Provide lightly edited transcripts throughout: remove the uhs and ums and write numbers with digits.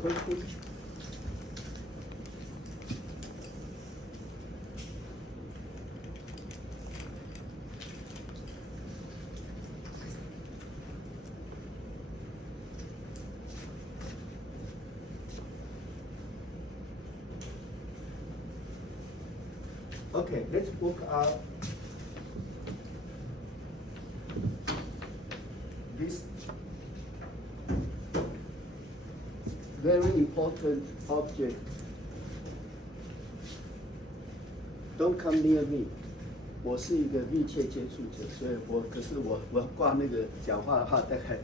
Question? Okay, let's work out this very important object. Don't come near me. 我是一个密切接触者，所以可是我挂那个讲话的话，大概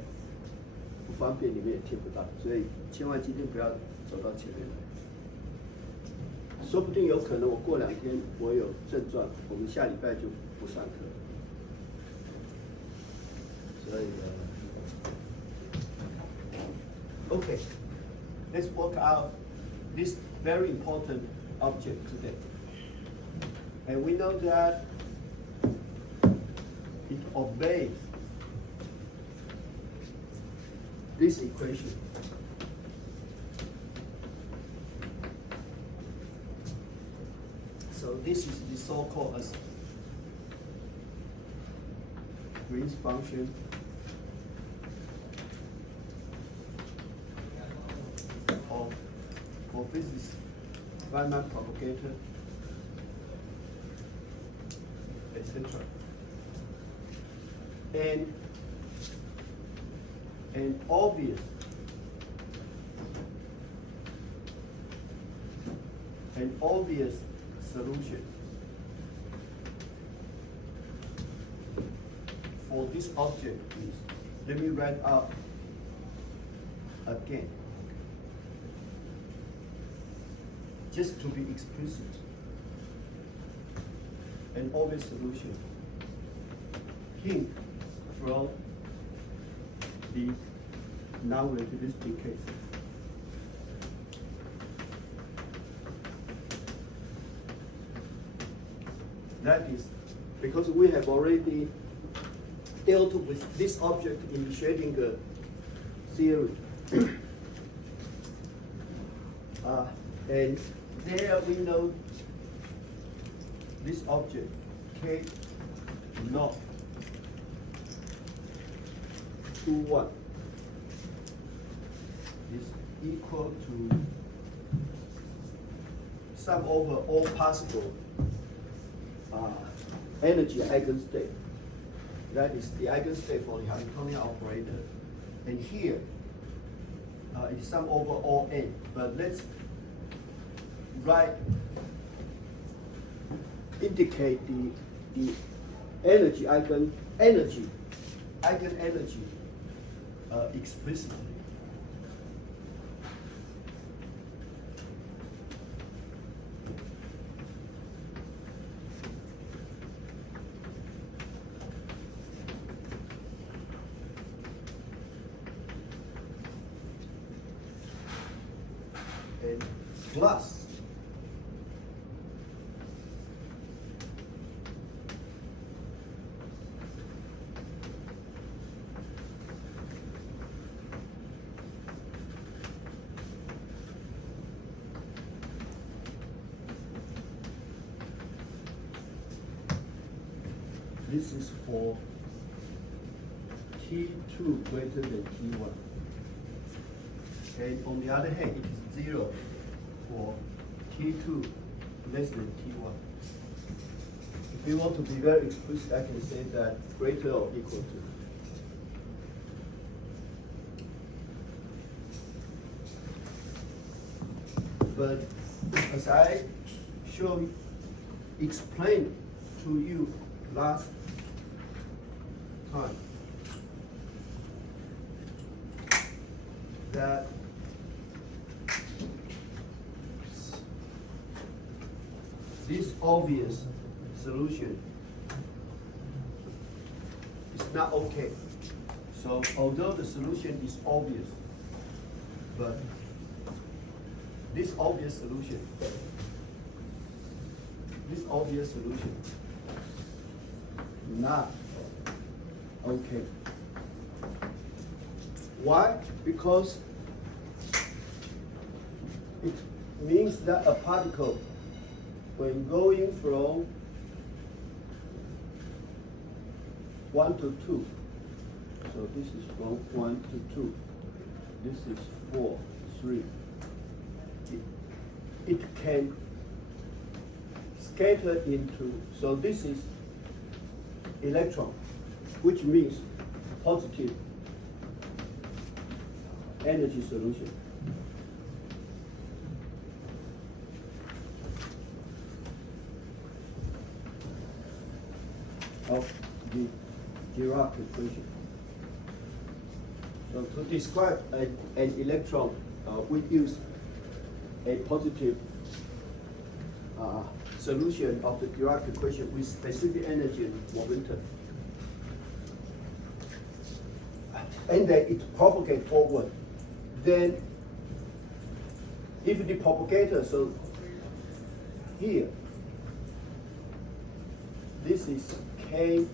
不方便，你们也听不到，所以千万今天不要走到前面来。说不定有可能我过2天我有症状，我们下礼拜就不上课。所以okay, let's work out this very important object today. And we know that it obeys this equation. So this is the so-called as Green's function of for physics Riemann propagator, etc. And an obvious solution for this object is, let me write out again, just to be explicit, an obvious solution hint from the non-relativistic case. That is because we have already dealt with this object in the Schrödinger theory. And there we know this object, K naught 2, 1, is equal to sum over all possible energy eigenstate. That is the eigenstate for the Hamiltonian operator. And here, it's sum over all n. But let's indicate the energy eigenenergy explicitly. And plus this is for T2 greater than T1. And on the other hand, it is 0 for T2 less than T1. If you want to be very explicit, I can say that greater or equal to. But as I explained to you last time, that this obvious solution is not okay. So although the solution is obvious, but this obvious solution not okay. Why? Because It means that a particle, when going from 1 to 2, so this is from 1 to 2, this is 4, 3, it can scatter into, so this is electron, which means positive energy solution. Of the Dirac equation. So to describe an electron, we use a positive solution of the Dirac equation with specific energy and momentum. And then it propagates forward. Then, if the propagator, so here, this is K0,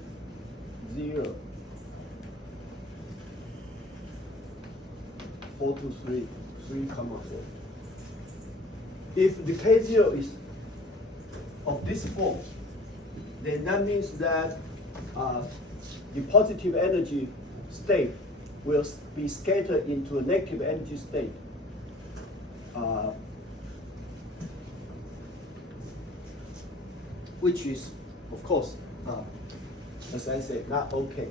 4 to 3, 3 comma 4. If the K0 is of this form, then that means that the positive energy state will be scattered into a negative energy state. Which is, of course, as I said, not okay.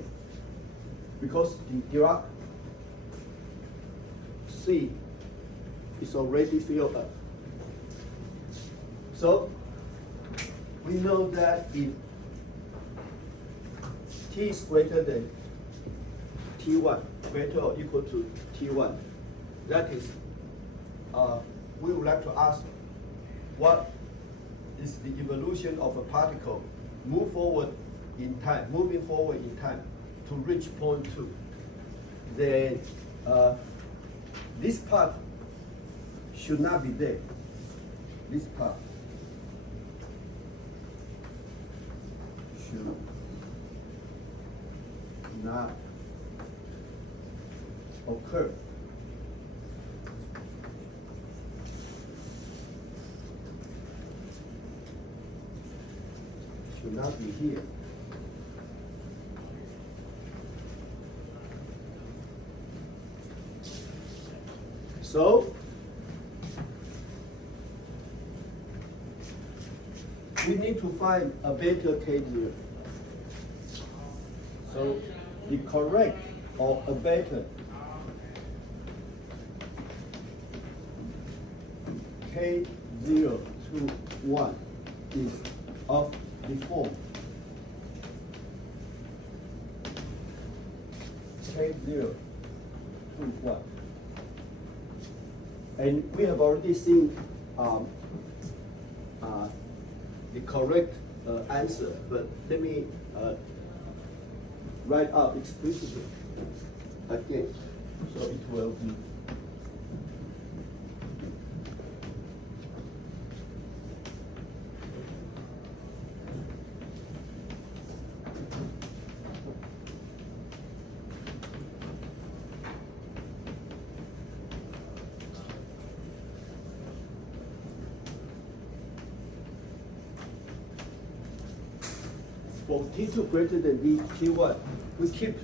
Because the Dirac C is already filled up. So we know that if T is greater than T1, greater or equal to T1, that is, we would like to ask what is the evolution of a particle moving forward in time to reach point 2. Then this part should not be there. This part should not occur. Should not be here. So we need to find a better K0. So the correct or a better K0 to 1 is of the form K0 to 1. And we have already seen the correct answer, but let me write out explicitly again, so it will be for T2 greater than T1, we keep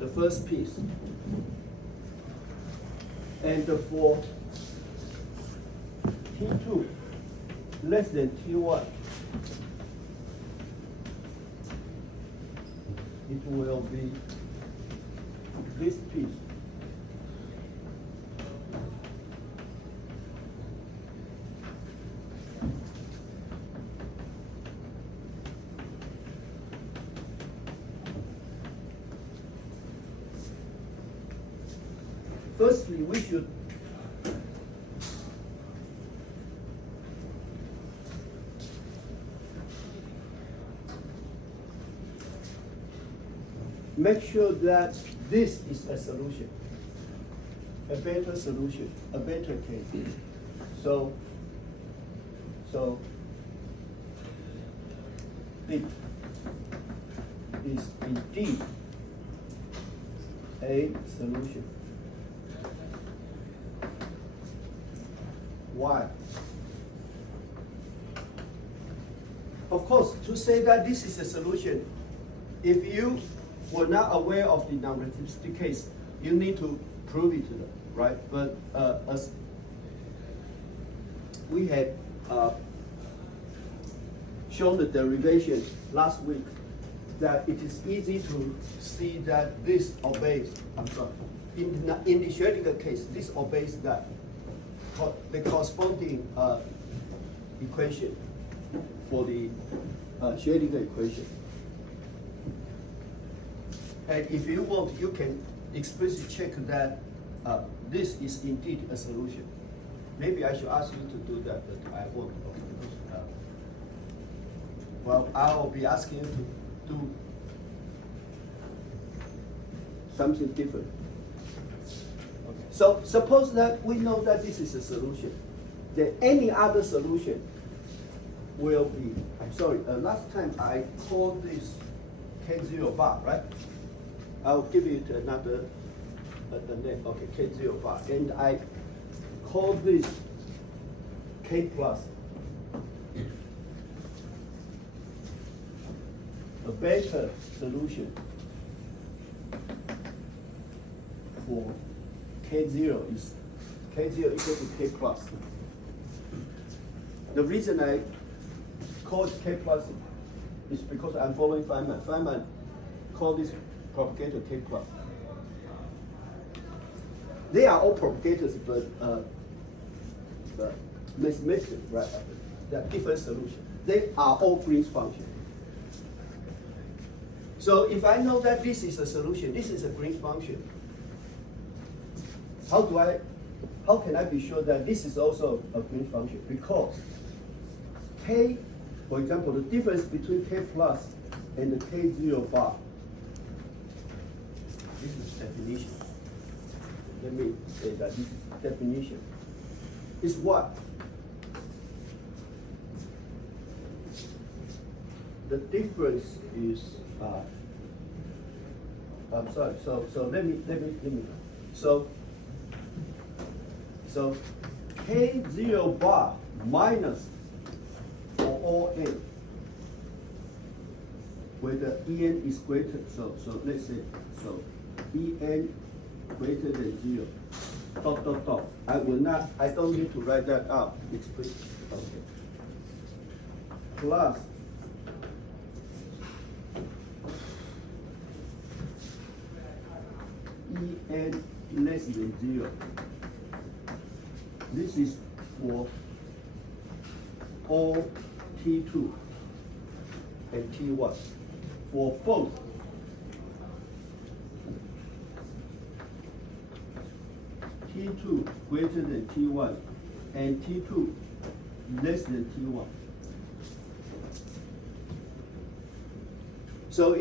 the first piece. And for T2 less than T1, it will be this piece. Firstly, we should make sure that this is a solution, a better solution, a better case. So it is indeed a solution. Why? Of course, to say that this is a solution, if you were not aware of the non-relativistic case, you need to prove it to them, right? But as we had shown the derivation last week, that it is easy to see that this obeys, in the Schrödinger case, this obeys that, the corresponding equation for the Schrödinger equation. And if you want, you can explicitly check that this is indeed a solution. Maybe I should ask you to do that, but I won't. Because, well, I'll be asking you to do something different. Okay. So suppose that we know that this is a solution. Then any other solution will be, I'm sorry, last time I called this K0 bar, right? I'll give it another name, okay, K0 bar. And I call this K plus. A better solution for K0 is K0 equal to K plus. The reason I call it K plus is because I'm following Feynman. Feynman called this propagator K plus. They are all propagators, but mathematically, right? They are different solutions. They are all Green's functions. So if I know that this is a solution, this is a Green's function, how can I be sure that this is also a Green's function? Because K, for example, the difference between K plus and the K0 bar, this is definition. Let me say that this is definition. Is what? The difference is, I'm sorry, so let me, so K0 bar minus for all n, where the En is greater, so let's say, so En greater than 0, dot, dot, dot. I don't need to write that out explicitly, okay. Plus En less than 0. This is for all T2 and T1. For both T2 greater than T1 and T2 less than T1. So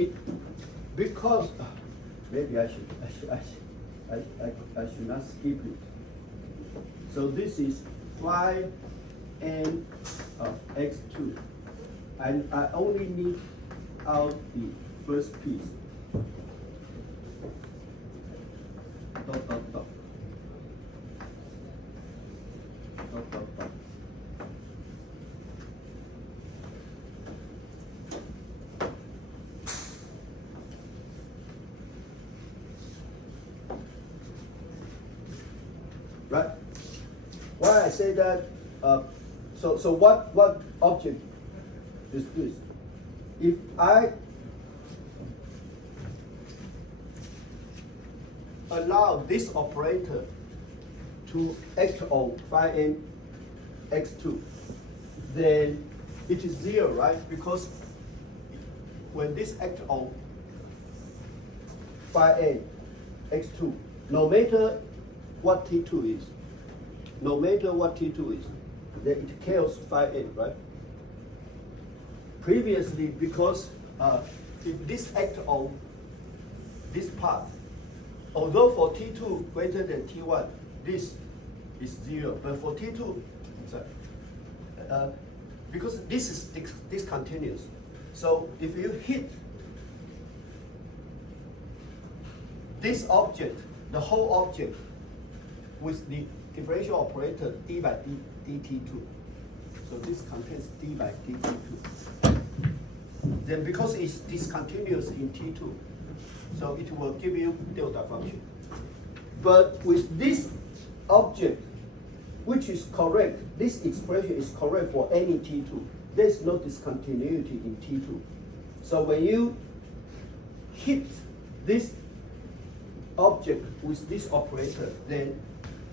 because maybe I should not skip it. So this is phi n of x2. And I only need out the first piece. Dot, dot, dot. Dot, dot, dot. Right? Why I say that? So what object is this? If I allow this operator to act on phi n x2, then it is 0, right? Because when this acts on phi n x2, no matter what T2 is, then it kills phi n, right? Previously, because if this acts on this part, although for T2 greater than T1, this is 0, but for T2, because this is discontinuous, so if you hit this object, the whole object, with the differential operator d by dt2. So this contains d by dt2. Then because it's discontinuous in T2, so it will give you delta function. But with this object, which is correct, this expression is correct for any T2. There's no discontinuity in T2. So when you hit this object with this operator, then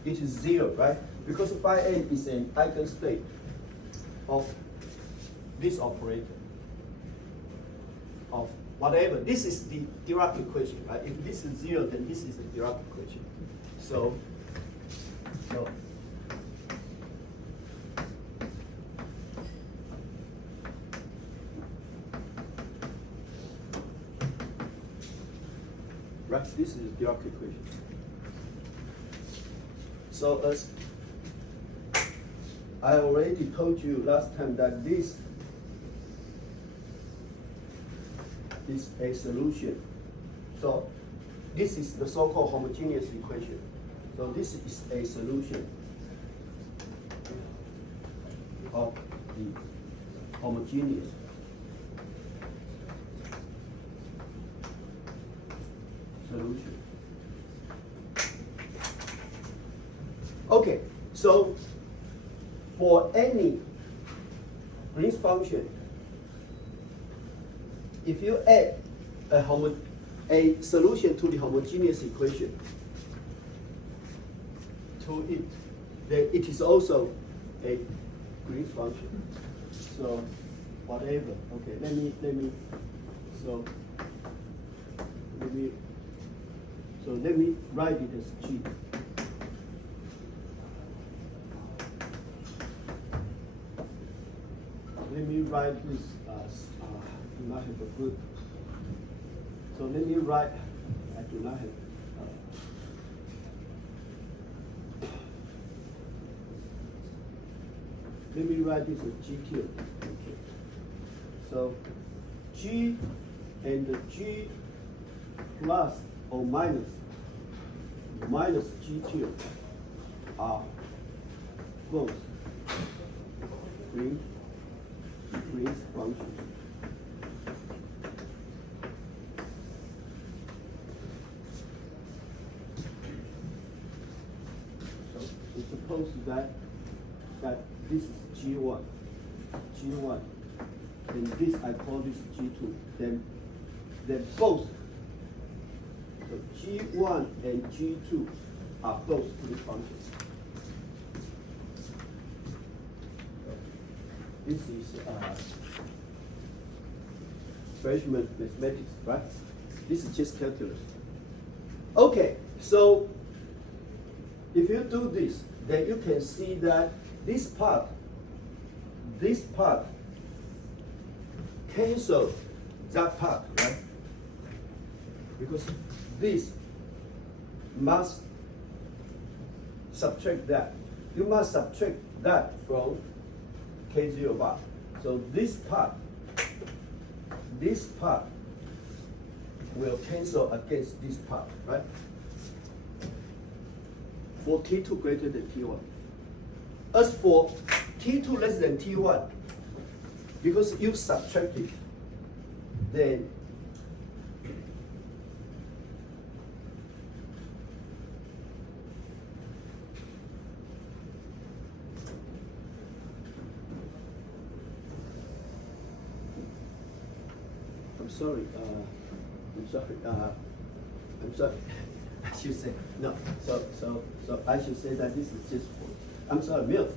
it is 0, right? Because phi n is an eigenstate of this operator, of whatever. This is the Dirac equation, right? If this is 0, then this is the Dirac equation. So right, this is the Dirac equation. So as I already told you last time that this is a solution. So this is the so-called homogeneous equation. So this is a solution of the homogeneous solution. Okay, so for any Green's function, if you add a solution to the homogeneous equation to it, then it is also a Green's function. So whatever. Okay, let me write it as G. Let me write this as do not have a good. So let me write. I do not have. Let me write this as G cubed. Okay. So G and the G plus or minus G cubed are both Green's functions. So we suppose that this is G1, and this I call this G2. Then both, so G1 and G2 are both Green's functions. This is freshman mathematics, right? This is just calculus. Okay, so if you do this, then you can see that this part cancels that part, right? Because this must subtract that. You must subtract that from K0 bar. So this part will cancel against this part, right? For T2 greater than T1. As for T2 less than T1, because you subtract it, then I'm sorry. I should say no. So I should say that this is just for. I'm sorry, Mill.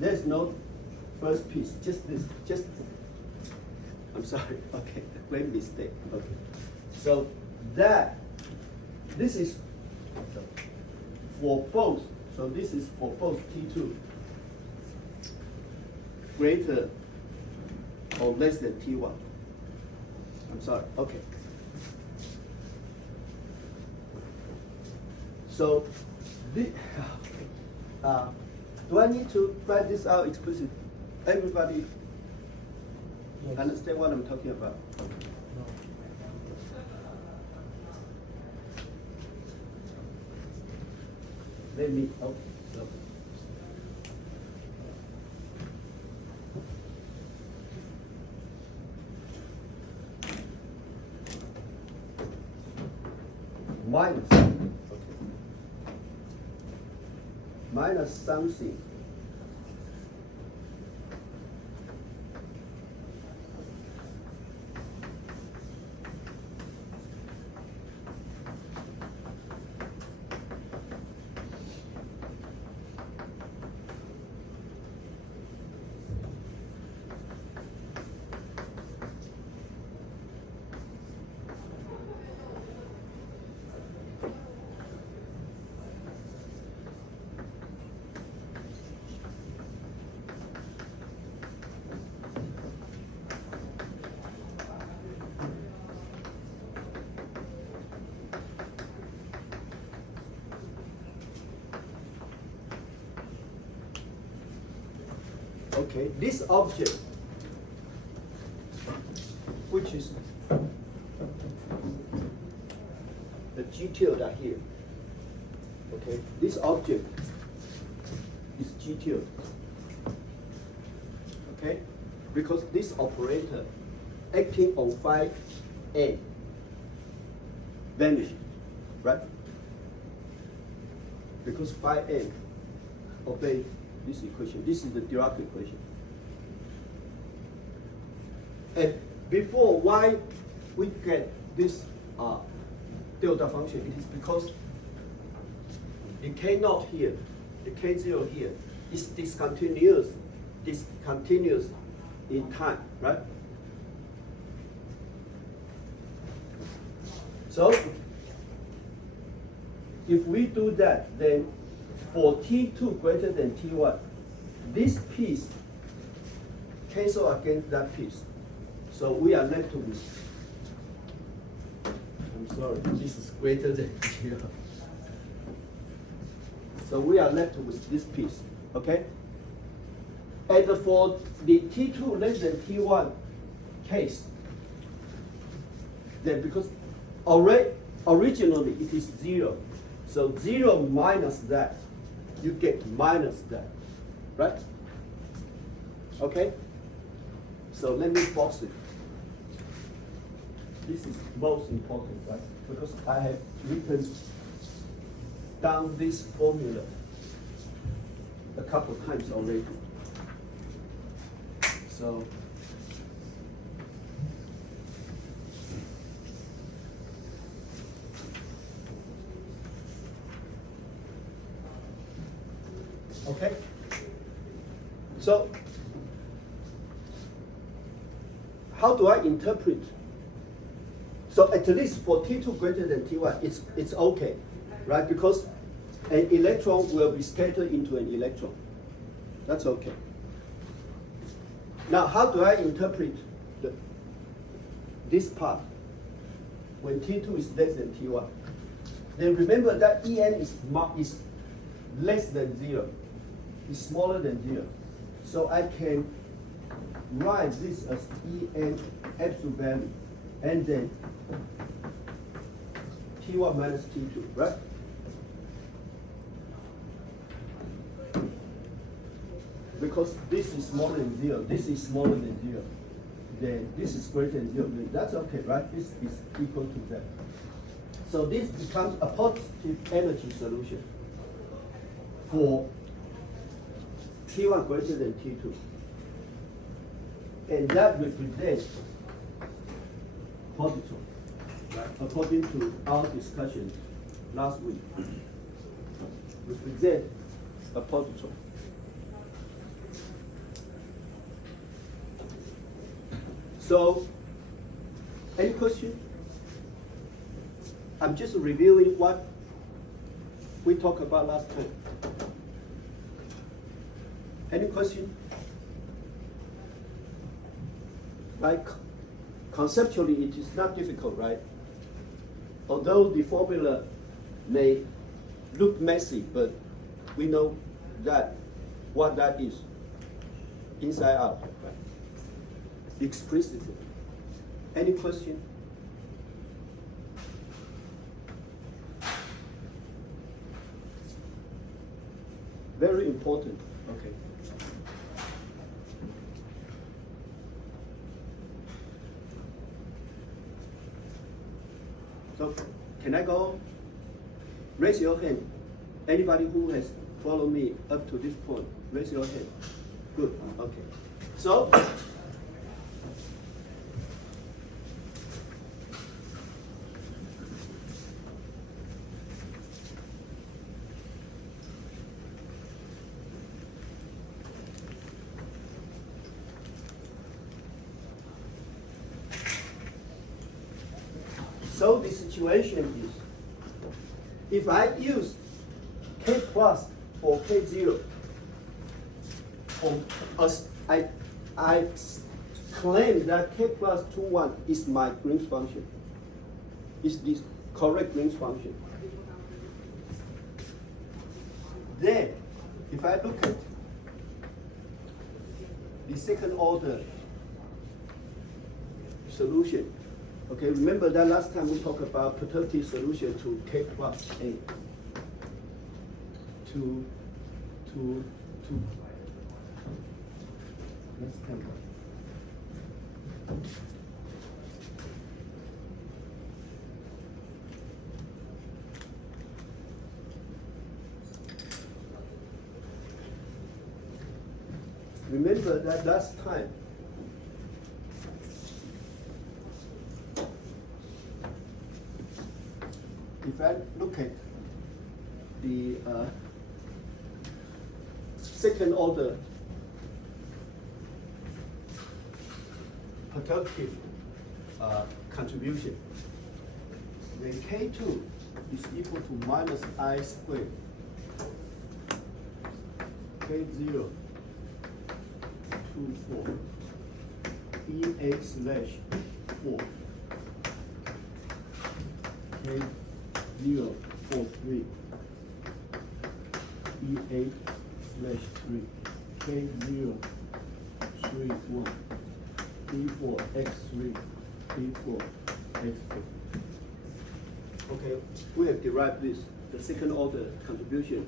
There's no first piece. Just this. I'm sorry. Okay, great mistake. Okay. So this is for both. So this is for both T2 greater or less than T1. I'm sorry. Okay. So, do I need to write this out explicitly? Everybody understand what I'm talking about? Okay. let me, okay, so. Minus, okay. Minus something. Okay, this object, which is the G tilde here, okay, this object is G tilde, okay, because this operator acting on phi n vanishes, right? Because phi n obeys this equation. This is the Dirac equation. And before, why we get this delta function? It is because the k0 here, the k0 here is discontinuous in time, right? So if we do that, then for T2 greater than T1, this piece cancel against that piece. So we are left with, I'm sorry, this is greater than 0. So we are left with this piece, okay? And for the T2 less than T1 case, then because originally it is 0, so 0 minus that, you get minus that, right? Okay? So let me box it. This is most important, right? Because I have written down this formula a couple of times already. So okay. So how do I interpret? So at least for T2 greater than T1, it's okay, right? Because an electron will be scattered into an electron. That's okay. Now, how do I interpret this part when T2 is less than T1? Then remember that En is less than 0. Is smaller than 0. So I can write this as En absolute value, and then T1 minus T2, right? Because this is smaller than 0, this is smaller than 0, then this is greater than 0, then that's okay, right? This is equal to that. So this becomes a positive energy solution for T1 greater than T2. And that represents positron, right? According to our discussion last week. Represent a positron. So, any question? I'm just reviewing what we talked about last time. Any question? Like, conceptually, it is not difficult, right? Although the formula may look messy, but we know that what that is, inside out, right? Explicitly. Any question? Very important. Okay. So, can I go? Raise your hand. Anybody who has followed me up to this point, raise your hand. Good. Okay. So, so the situation is, if I use K plus for K0, I claim that K plus 2, 1 is my Green's function. Is this correct Green's function? Then, if I look at the second order solution, okay, remember that last time we talked about perturbative solution to K plus A. Let's come. Remember that last time if I look at the second order perturbative contribution, then K2 is equal to minus I squared K0 2, 4 E8 slash 4 K0 4, 3 E8 slash 3 K0 3, 1 P4 X3 P4 X4. Okay, we have derived this, the second order contribution,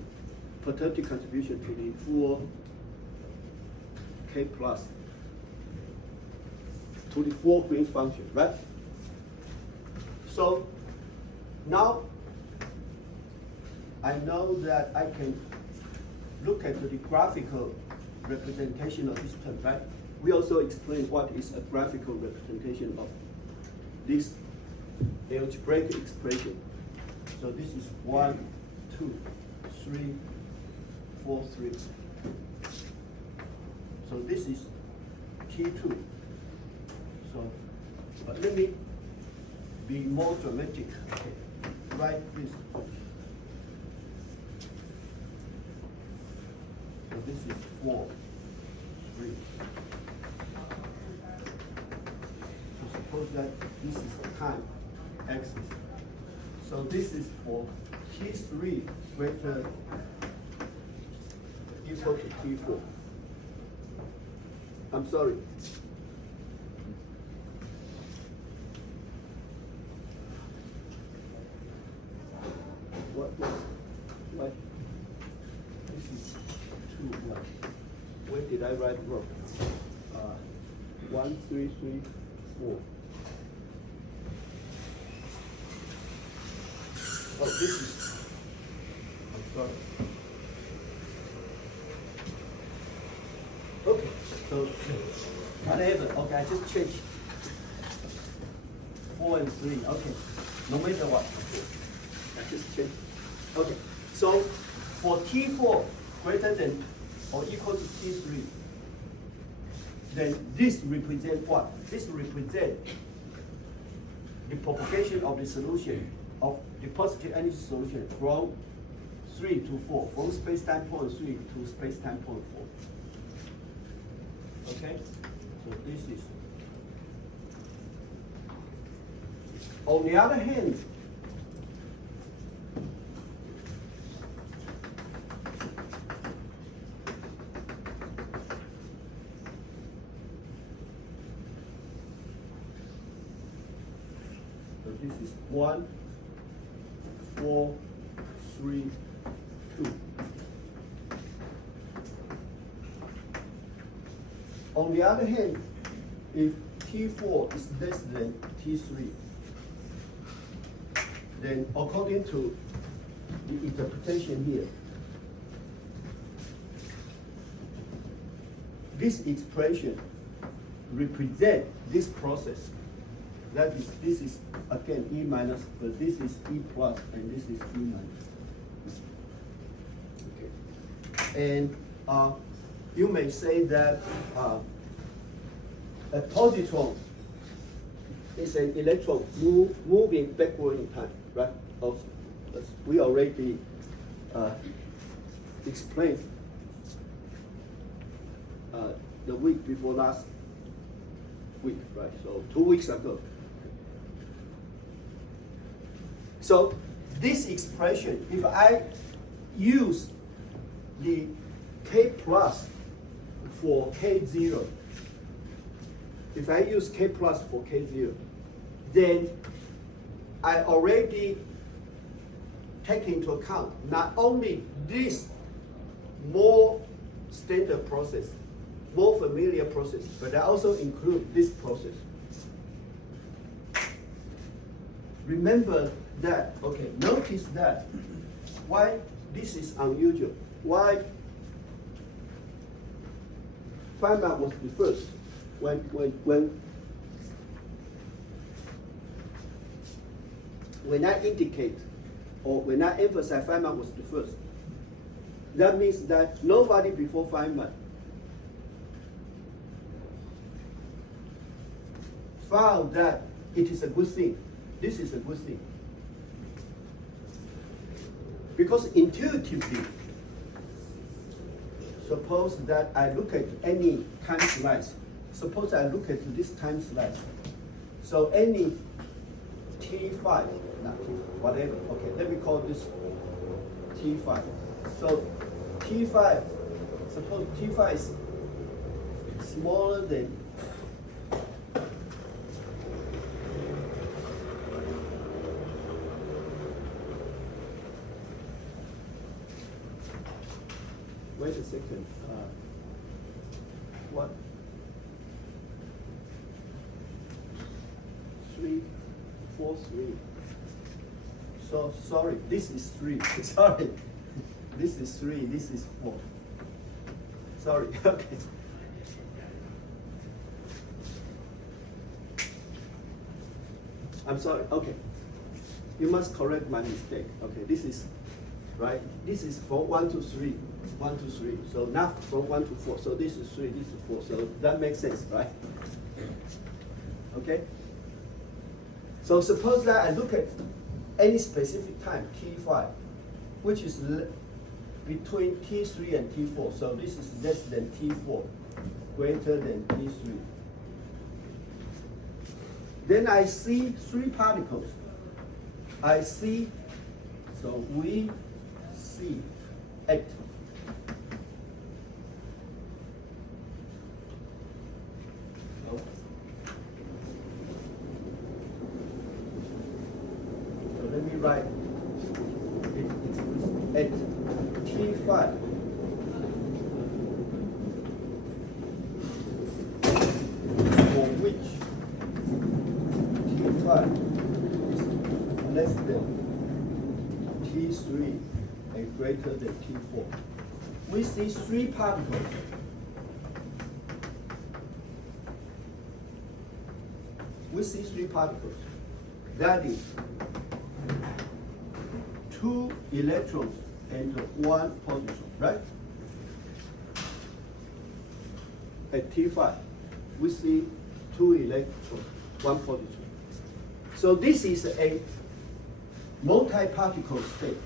perturbative contribution to the full K plus, to the full Green's function, right? So now I know that I can look at the graphical representation of this term, right? We also explained what is a graphical representation of this algebraic expression. So this is 1, 2, 3, 4, 3. So this is T2. So, but let me be more dramatic. Okay, write this. So this is 4, 3. So suppose that this is time axis. So this is for T3 greater equal to T4. I'm sorry. What? This is 2, 1. Where did I write wrong? 1, 3, 3, 4. Oh, this is. I'm sorry. Okay, so whatever. Okay, I just changed 4 and 3. Okay, no matter what. I just changed. Okay, so for T4 greater than or equal to T3, then this represents what? This represents the propagation of the solution of the positive energy solution from 3 to 4, from space-time point 3 to space-time point 4. Okay? So this is. On the other hand, so this is 1, 4, 3, 2. On the other hand, if T4 is less than T3, then according to the interpretation here, this expression represents this process. That is, this is again E minus, but this is E plus, and this is E minus. Okay. And you may say that a positron is an electron moving backward in time, right? As we already explained the week before last week, right? So 2 weeks ago. So this expression, if I use the K plus for K0, if I use K plus for K0, then I already take into account not only this more standard process, more familiar process, but I also include this process. Remember that, okay, notice that why this is unusual, why Feynman was the first when I indicate or when I emphasize Feynman was the first. That means that nobody before Feynman found that it is a good thing. This is a good thing. Because intuitively, suppose that I look at any time slice. Suppose I look at this time slice. So any T5, not T, whatever, okay, let me call this T5. So T5, suppose T5 is smaller than wait a second. What? 3, 4, 3. So sorry, this is 3. Sorry, this is 3. This is 4. Sorry. Okay. I'm sorry. Okay. You must correct my mistake. Okay. This is right. This is from 1 to 3. 1 to 3. So not from 1 to 4. So this is 3, this is 4. So that makes sense, right? Okay? So suppose that I look at any specific time, T5, which is between T3 and T4. So this is less than T4, greater than T3. Then I see 3 particles. I see, so we see 8. Let me write it at T5. For which T5 is less than T3 and greater than T4. We see 3 particles. We see 3 particles. That is 2 electrons and 1 positron, right? At T5, we see 2 electrons, 1 positron. So this is a multi-particle state.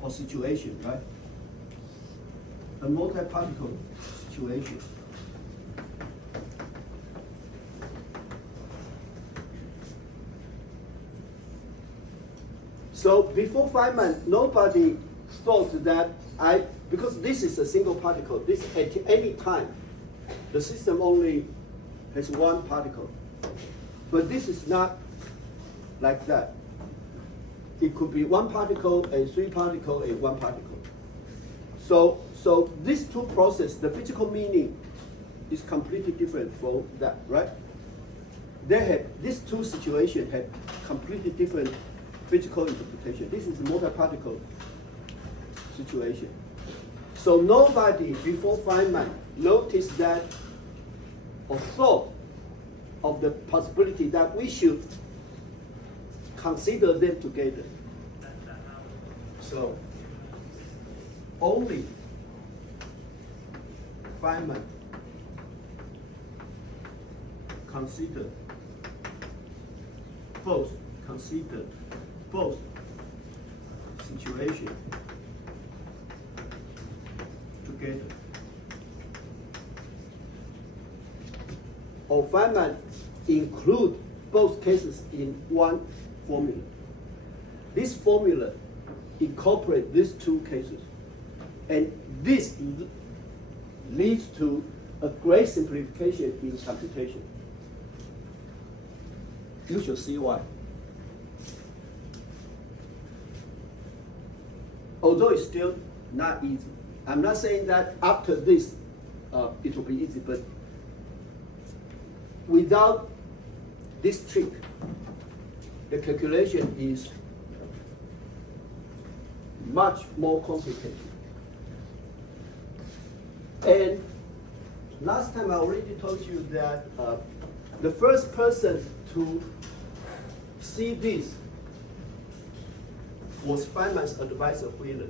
Or situation, right? A multi-particle situation. So before Feynman, nobody thought that because this is a single particle, this at any time, the system only has 1 particle. But this is not like that. it could be one particle and three particles and one particle. So these two processes, the physical meaning is completely different from that, right? These two situations have completely different physical interpretation. This is a multi-particle situation. So nobody before Feynman noticed that or thought of the possibility that we should consider them together. So only Feynman considered both situations together. Or Feynman include both cases in one formula. This formula incorporates these two cases. And this leads to a great simplification in computation. You should see why. Although it's still not easy. I'm not saying that after this it will be easy, but without this trick, the calculation is much more complicated. And last time I already told you that the first person to see this was Feynman's advisor, Wheeler.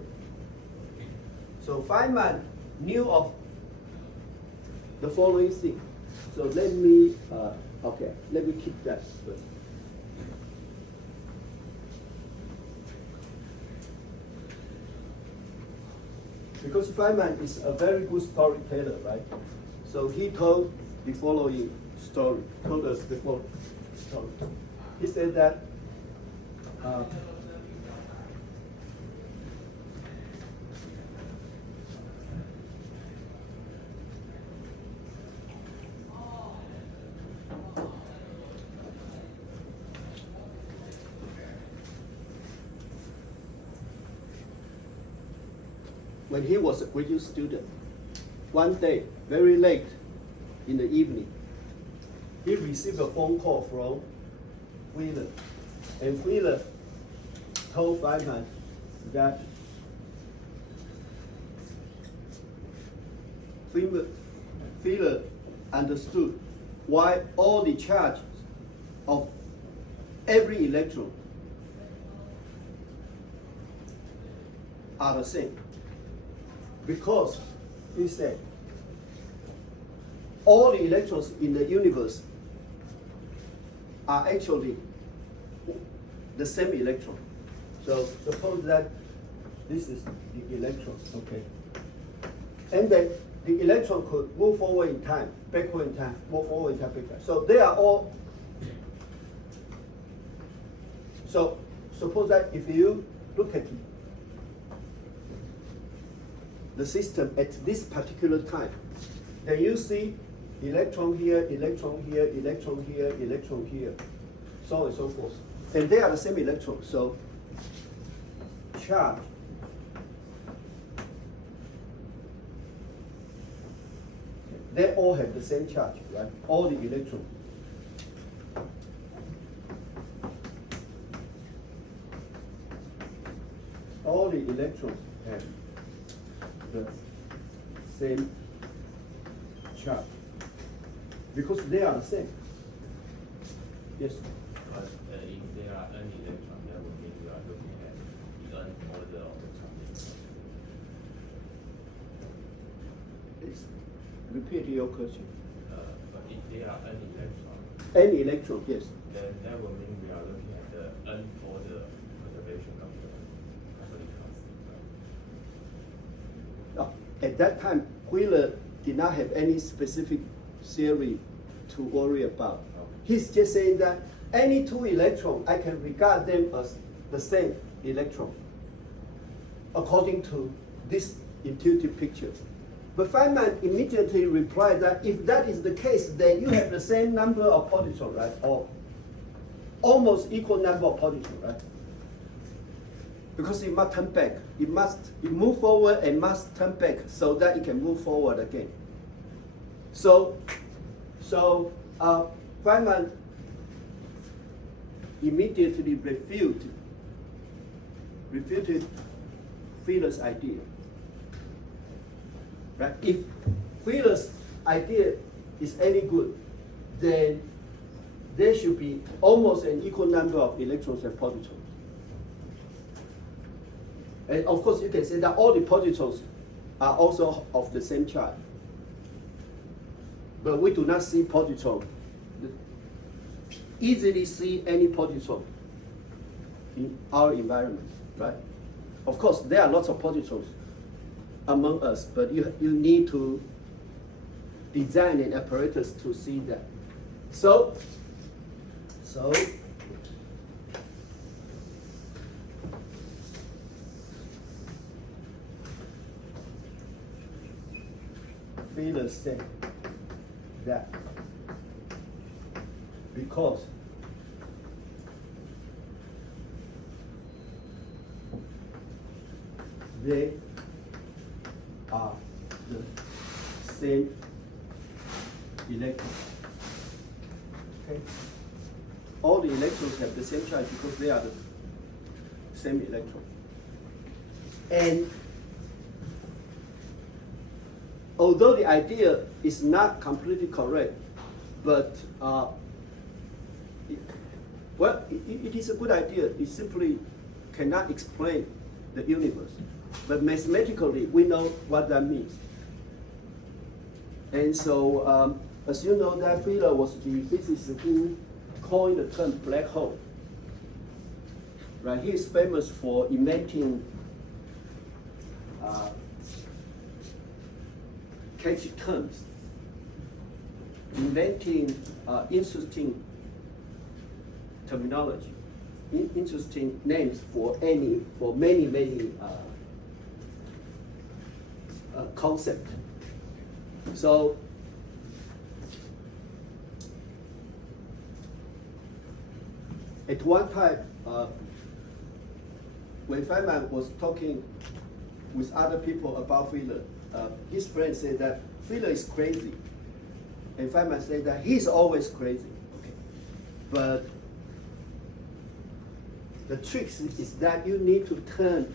So Feynman knew of the following thing. So let me keep that first. Because Feynman is a very good storyteller, right? So he told the following story, told us the following story. He said that when he was a graduate student, one day, very late in the evening, he received a phone call from Wheeler. And Wheeler told Feynman that Wheeler understood why all the charges of every electron are the same. Because, he said, all the electrons in the universe are actually the same electron. So suppose that this is the electron, okay? And then the electron could move forward in time, backward in time, move forward in time, backward. So they are all. So suppose that if you look at the system at this particular time, then you see electron here, electron here, electron here, electron here, so on and so forth. And they are the same electron, so charge they all have the same charge, right? All the electrons. All the electrons have the same charge because they are the same. Yes? But if there are n electrons, that would mean you are looking at the n order of the charge. Repeat your question. But if there are n electrons, Any electron, yes. then that would mean we are looking at the n order perturbation of the atomic constant. No, at that time, Wheeler did not have any specific theory to worry about. He's just saying that any two electrons, I can regard them as the same electron, according to this intuitive picture. But Feynman immediately replied that if that is the case, then you have the same number of positons, right? Or almost equal number of positons, right? because it must turn back. It move forward and must turn back so that it can move forward again. So Feynman immediately refuted Wheeler's idea. Right? If Wheeler's idea is any good, then there should be almost an equal number of electrons and positons. And of course, you can say that all the positons are also of the same charge. But we do not see positron, easily see any positron in our environment, right? Of course, there are lots of positrons among us, but you need to design an apparatus to see that. So Wheeler said that because they are the same electrons. Okay? All the electrons have the same charge because they are the same electron. And although the idea is not completely correct, but it is a good idea. It simply cannot explain the universe. But mathematically, we know what that means. And so, as you know, that Wheeler was the physicist who coined the term black hole. Right? He is famous for inventing catchy terms, inventing interesting terminology, interesting names for many concepts. So at one time, when Feynman was talking with other people about Wheeler, his friend said that Wheeler is crazy, and Feynman said that he's always crazy. Okay. But the trick is that you need to turn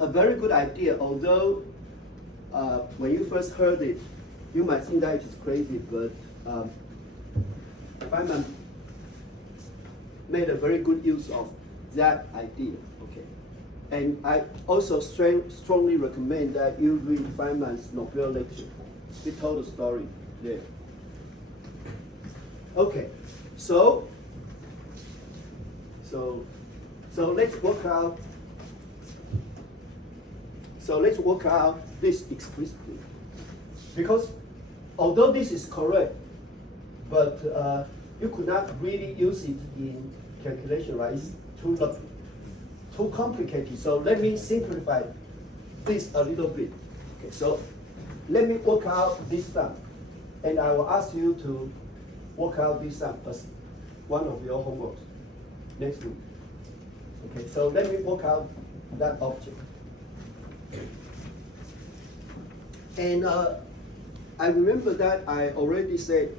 a very good idea, although when you first heard it, you might think that it is crazy, but Feynman made a very good use of that idea. Okay, and I also strongly recommend that you read Feynman's Nobel lecture. He told the story there. Okay, so let's work out. So let's work out this explicitly, because although this is correct, but you could not really use it in calculation, right? It's too complicated. So let me simplify this a little bit. Okay, so let me work out this sum, and I will ask you to work out this sum as one of your homeworks next week. Okay, so let me work out that object. And I remember that I already said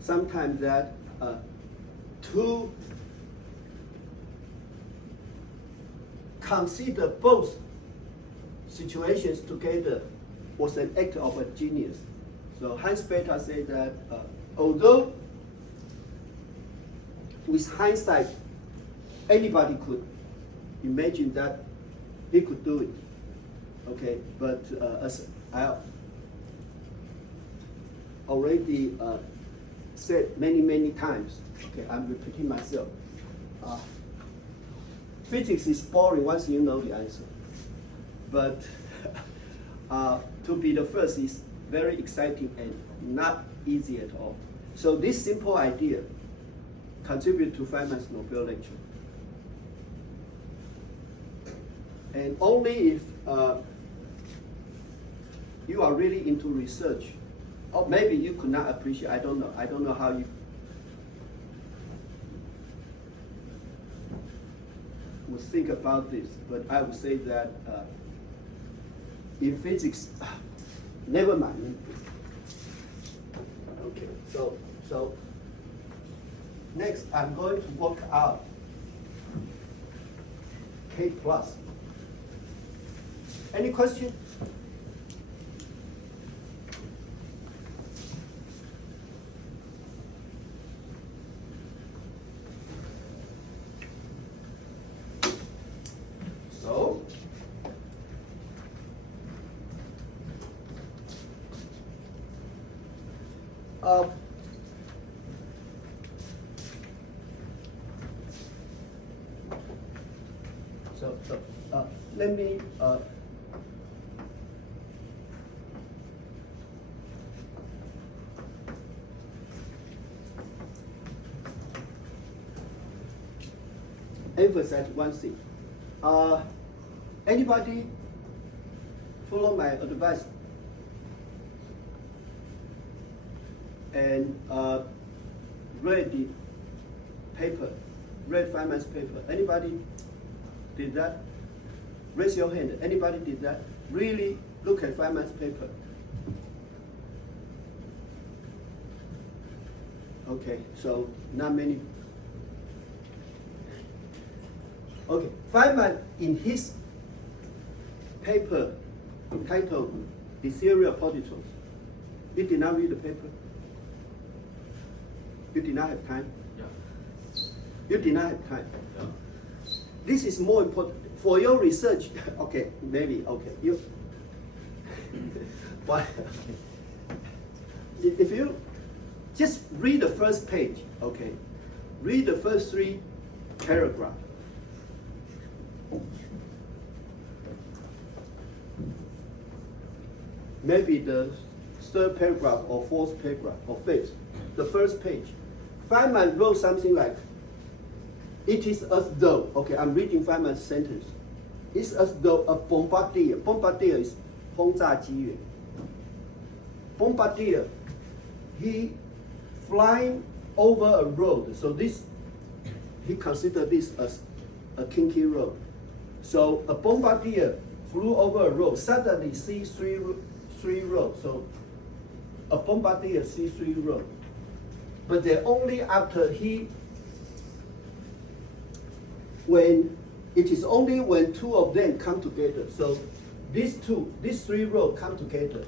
sometimes that to consider both situations together was an act of a genius. So Hans Bethe said that although with hindsight anybody could imagine that he could do it, okay, but as I already said many times, okay, I'm repeating myself. Physics is boring once you know the answer, but to be the first is very exciting and not easy at all. So this simple idea contributed to Feynman's Nobel lecture. And only if you are really into research, or maybe you could not appreciate, I don't know how think about this, but I would say that in physics, never mind. Okay, so next I'm going to work out K plus. Any question? So, let me emphasize one thing. Anybody follow my advice and read the paper, read Feynman's paper? Anybody did that? Raise your hand. Anybody did that? Really look at Feynman's paper. Okay, so not many. Okay, Feynman in his paper titled The Theory of Particles, you did not read the paper? You did not have time? Yeah. You did not have time. Yeah. This is more important for your research. Okay, maybe, okay. You, but if you just read the first page, okay, read the first 3 paragraphs. Maybe the 3rd paragraph or 4th paragraph or 5th, the first page. Feynman wrote something like, it is as though, okay, I'm reading Feynman's sentence. It's as though a bombardier is 轰炸机员. Bombardier, he flying over a road. So this, he considered this as a kinky road. So a bombardier flew over a road, suddenly sees three roads. So a bombardier sees 3 roads. But then only after it is only when 2 of them come together. So these 3 roads come together.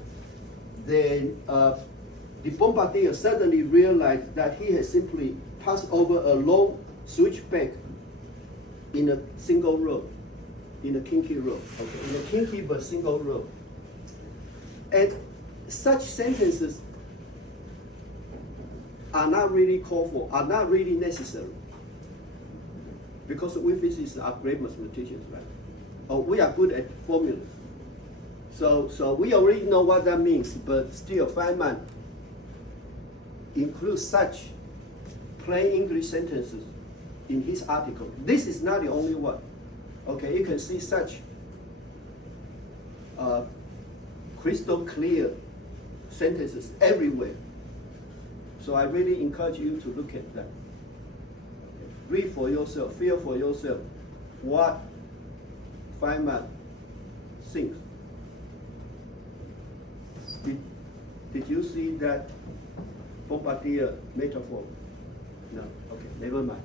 Then the bombardier suddenly realized that he has simply passed over a long switchback in a single road, in a kinky road, okay, in a kinky but single road. And such sentences are not really called for, are not really necessary. Because we physicists are great mathematicians, right? Oh, we are good at formulas. So we already know what that means, but still Feynman includes such plain English sentences in his article. This is not the only one. Okay, you can see such crystal clear sentences everywhere. So I really encourage you to look at that. Read for yourself, feel for yourself what Feynman thinks. Did you see that bombardier metaphor? No? Okay, never mind.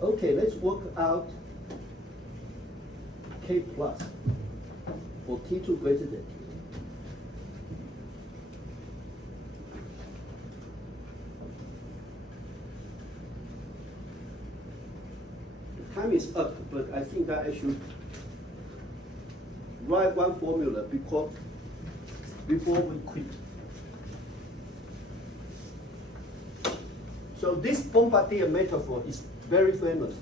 Okay, let's work out K plus for T2 greater than T. Time is up, but I think that I should write one formula before we quit. So this bombardier metaphor is very famous.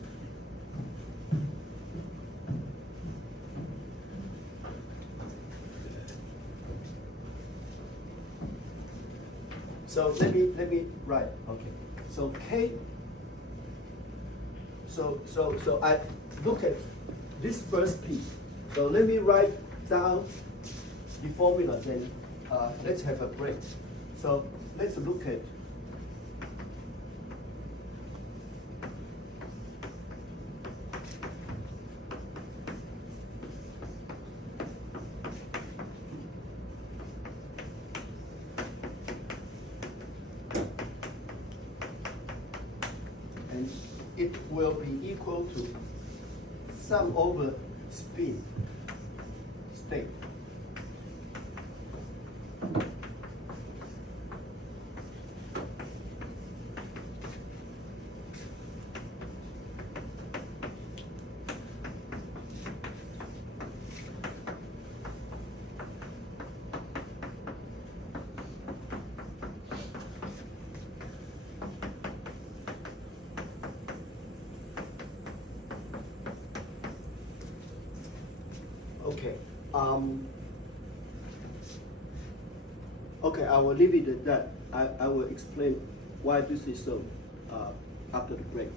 So let me write. Okay. So K. So I look at this first piece. So let me write down the formula. Then let's have a break. So let's look at it will be equal to sum over spin state. Okay. Okay, I will leave it at that. I will explain why this is so after the break.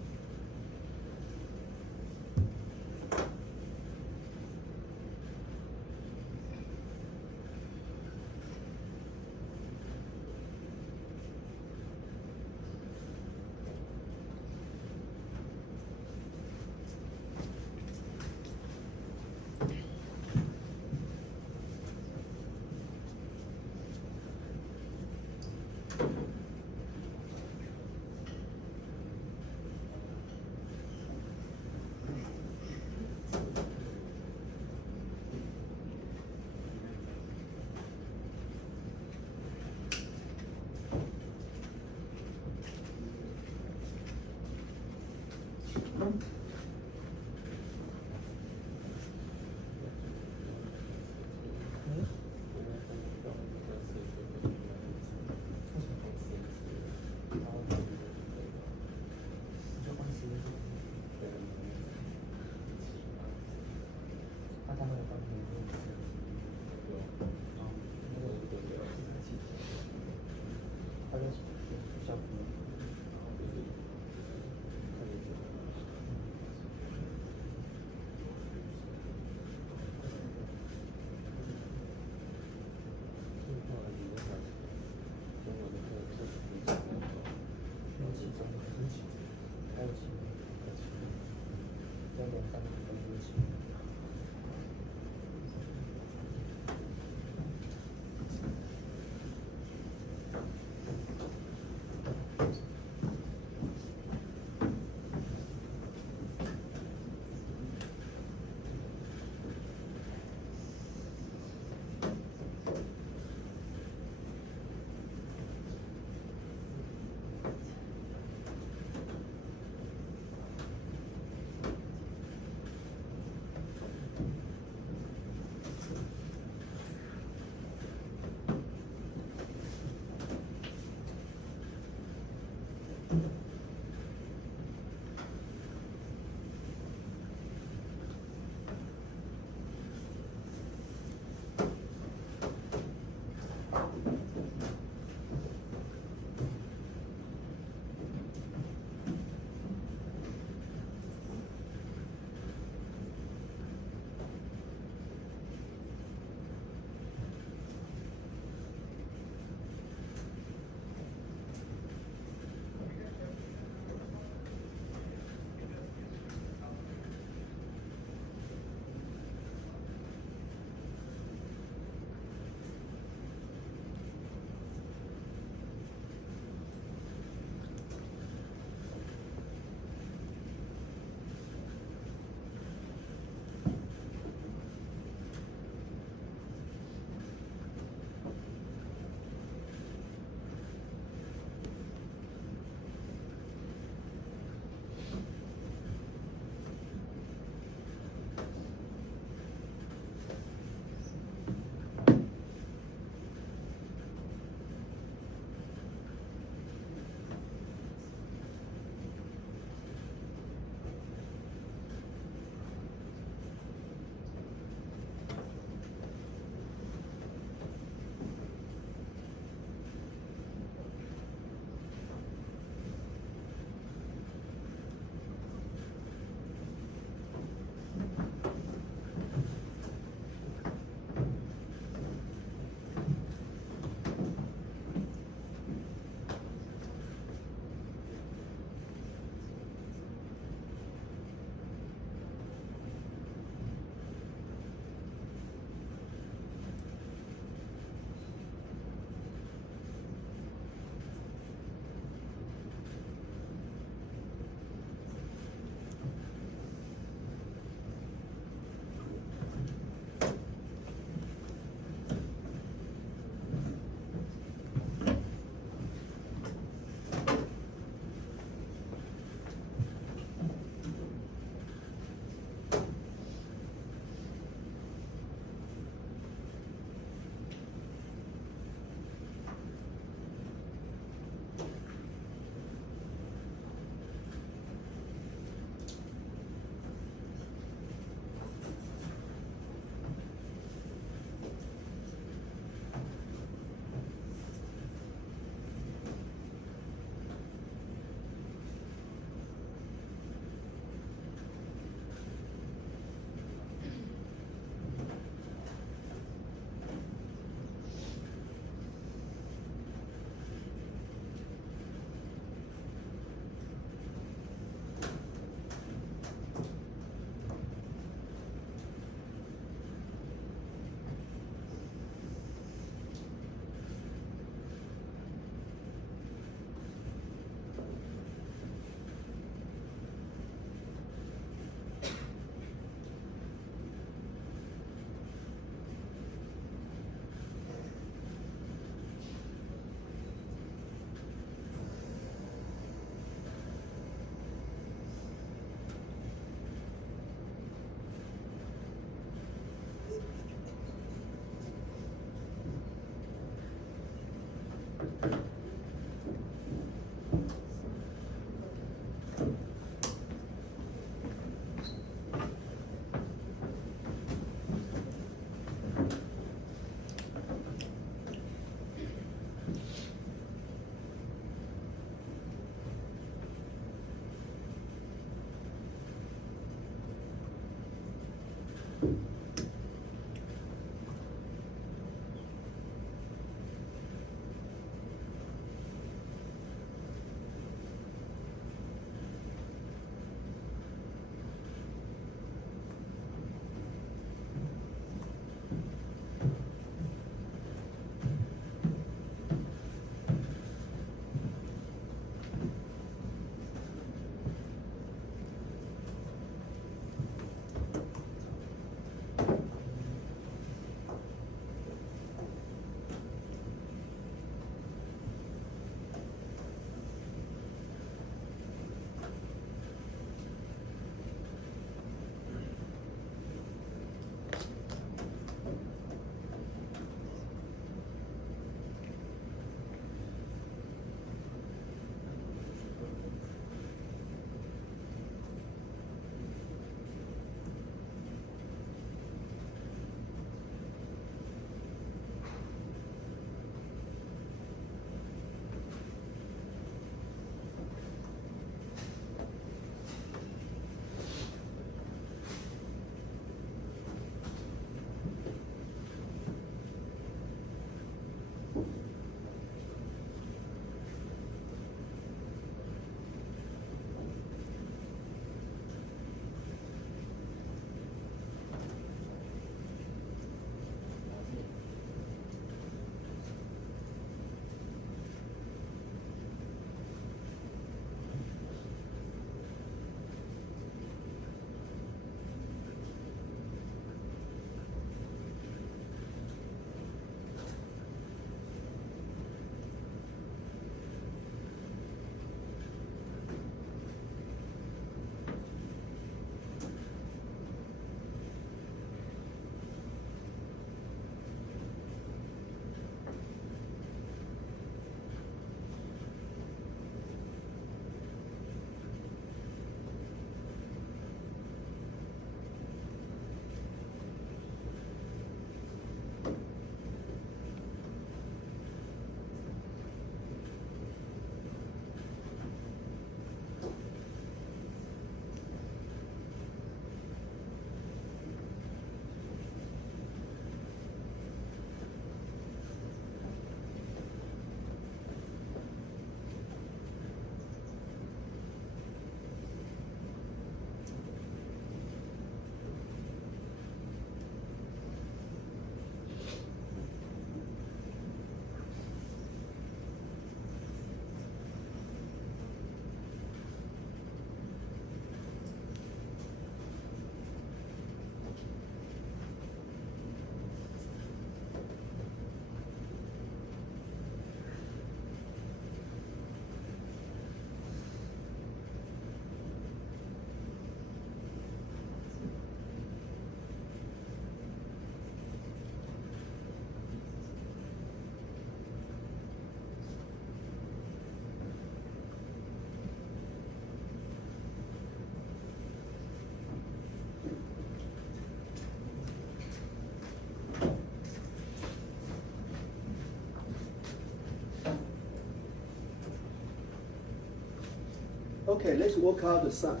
Okay, let's work out the sum.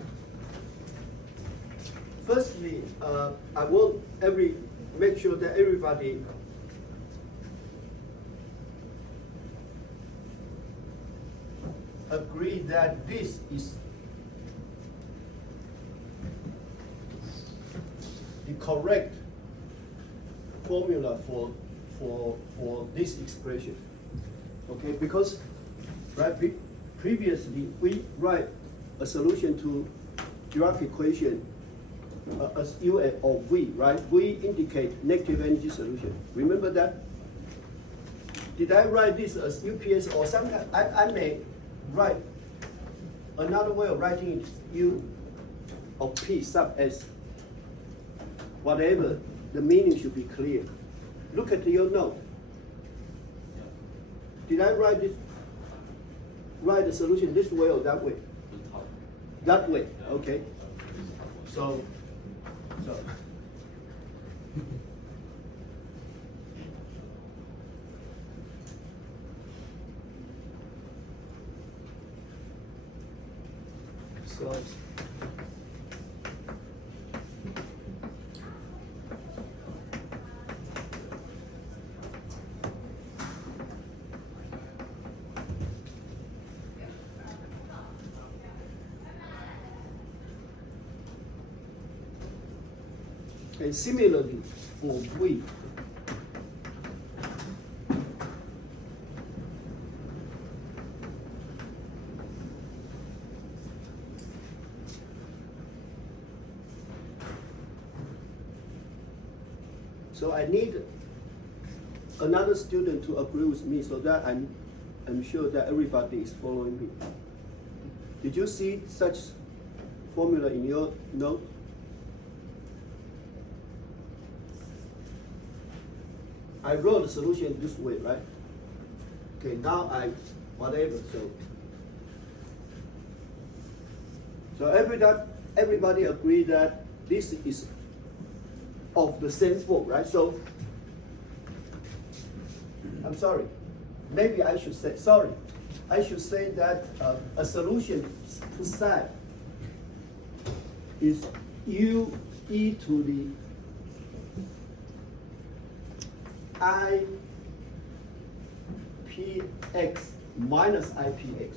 Firstly, I want make sure that everybody agree that this is the correct formula for this expression. Okay, because previously we write a solution to Dirac equation as U of V, right? V indicate negative energy solution. Remember that? Did I write this as UPS, or sometimes I may write another way of writing it, U of P sub S. Whatever, the meaning should be clear. Look at your note. Did I write the solution this way or that way? That way, okay. So. And similarly for V, so I need another student to agree with me so that I'm sure that everybody is following me. Did you see such formula in your note? I wrote the solution this way, right? Okay, now whatever, so everybody agree that this is of the same form, right? So, I'm sorry, maybe I should say, I should say that a solution to psi is U e to the IPX minus IPX.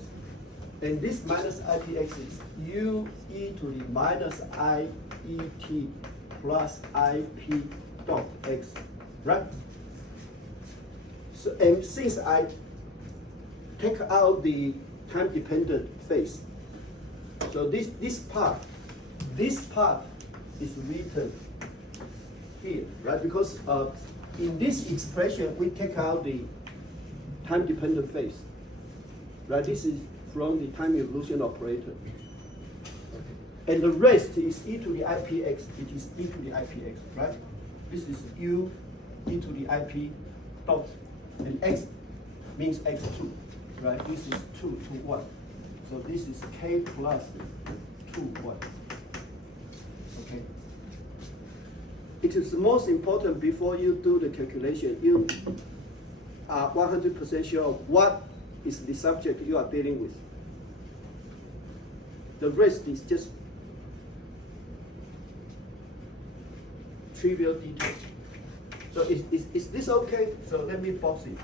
And this minus IPX is U e to the minus IET plus IP dot X, right? So, and since I take out the time-dependent phase, so this part is written here, right? Because in this expression, we take out the time-dependent phase, right? This is from the time evolution operator. And the rest is e to the IPX, it is e to the IPX, right? This is U e to the IP dot, and X means X2, right? This is 2 to 1. So this is K plus 2, 1, okay? It is most important before you do the calculation, you are 100% sure of what is the subject you are dealing with. The rest is just trivial details. So is this okay? So let me box it.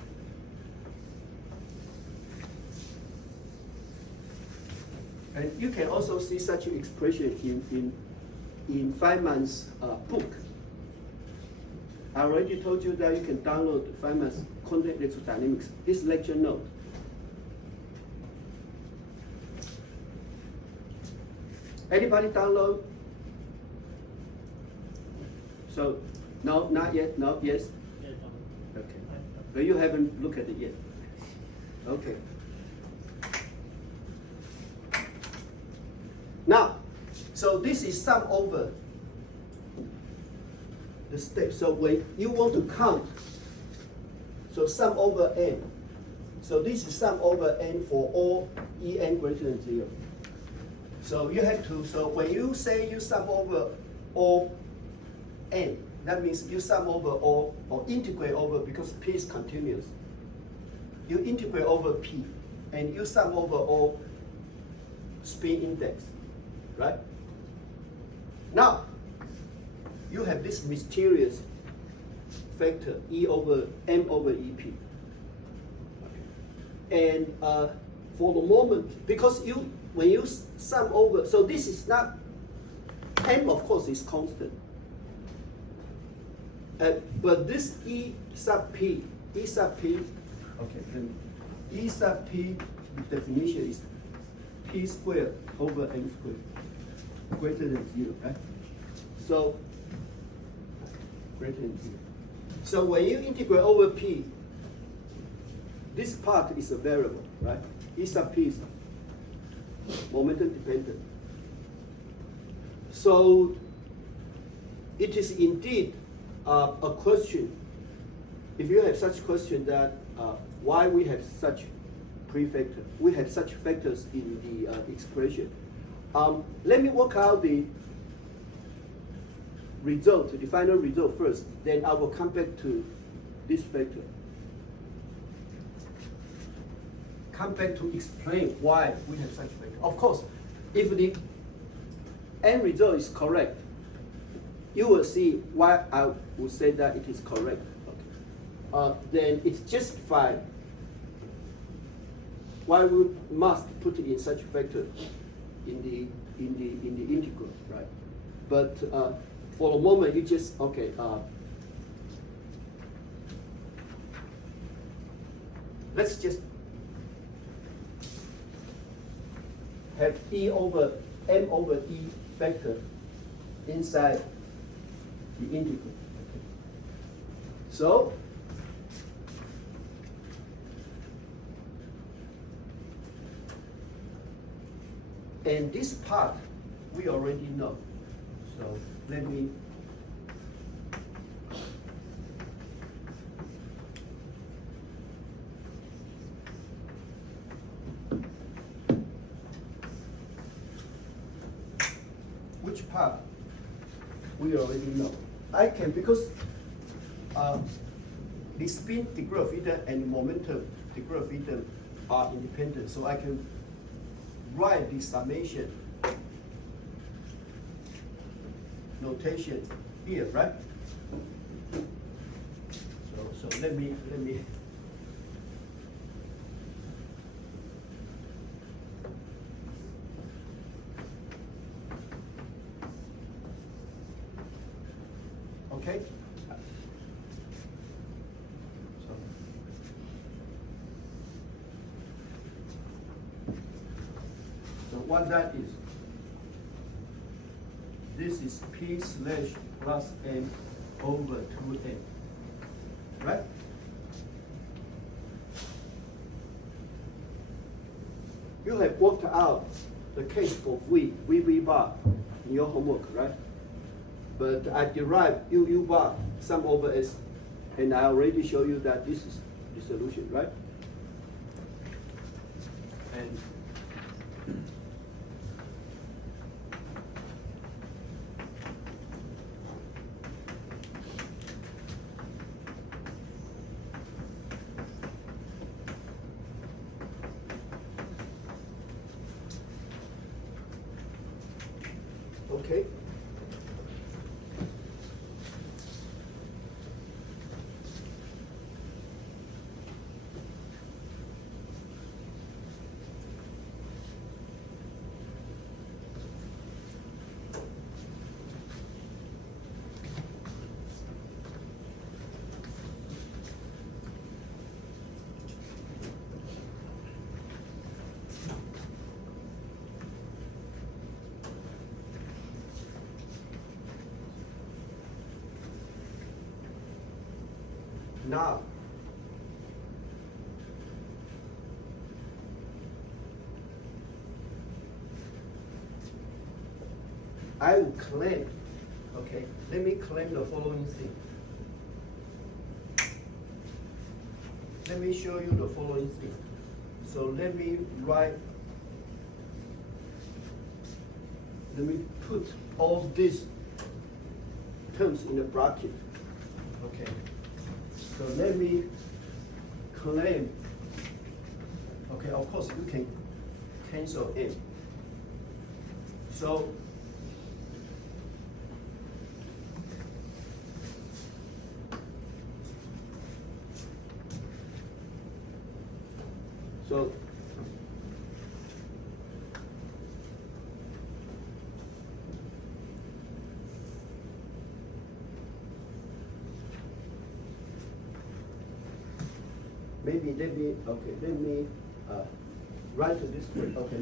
And you can also see such an expression in Feynman's book. I already told you that you can download Feynman's Quantum Electrodynamics, this lecture note. Anybody download? So, no, not yet, no, yes? Okay, but you haven't looked at it yet. Okay. Now, so this is sum over the step. So when you want to count, so sum over n. So this is sum over n for all En greater than 0. So you have to, so when you say you sum over all n, that means you sum over all, or integrate over, because P is continuous. You integrate over P, and you sum over all spin index, right? Now, you have this mysterious factor E over M over EP. And for the moment, because when you sum over, so this is not, M of course is constant. But this E sub P, okay, then E sub P, the definition is P squared over M squared, greater than 0, right? So, greater than 0. So when you integrate over P, this part is a variable, right? E sub P is momentum dependent. So it is indeed a question, if you have such question that why we have such prefactor, we have such factors in the expression. Let me work out the result, the final result first, then I will come back to this factor. Come back to explain why we have such factor. Of course, if the end result is correct, you will see why I would say that it is correct. Okay. Then it's justified why we must put in such factor in the integral, right? But for the moment, you just okay. Let's just have E over M over E factor inside the integral. Okay. So and this part we already know. So let me which part we already know. I can, because the spin degree of freedom and momentum degree of freedom are independent, so I can write the summation notation here, right? So let me okay. So what that is, this is P slash plus M over 2M, right? You have worked out the case for V bar in your homework, right? But I derived U bar sum over S, and I already show you that this is the solution, right? And okay. Now, I will claim, okay, let me claim the following thing. Let me show you the following thing. So let me put all these terms in a bracket, okay. So let me claim, okay, of course you can cancel M. So maybe let me write it this way. Okay,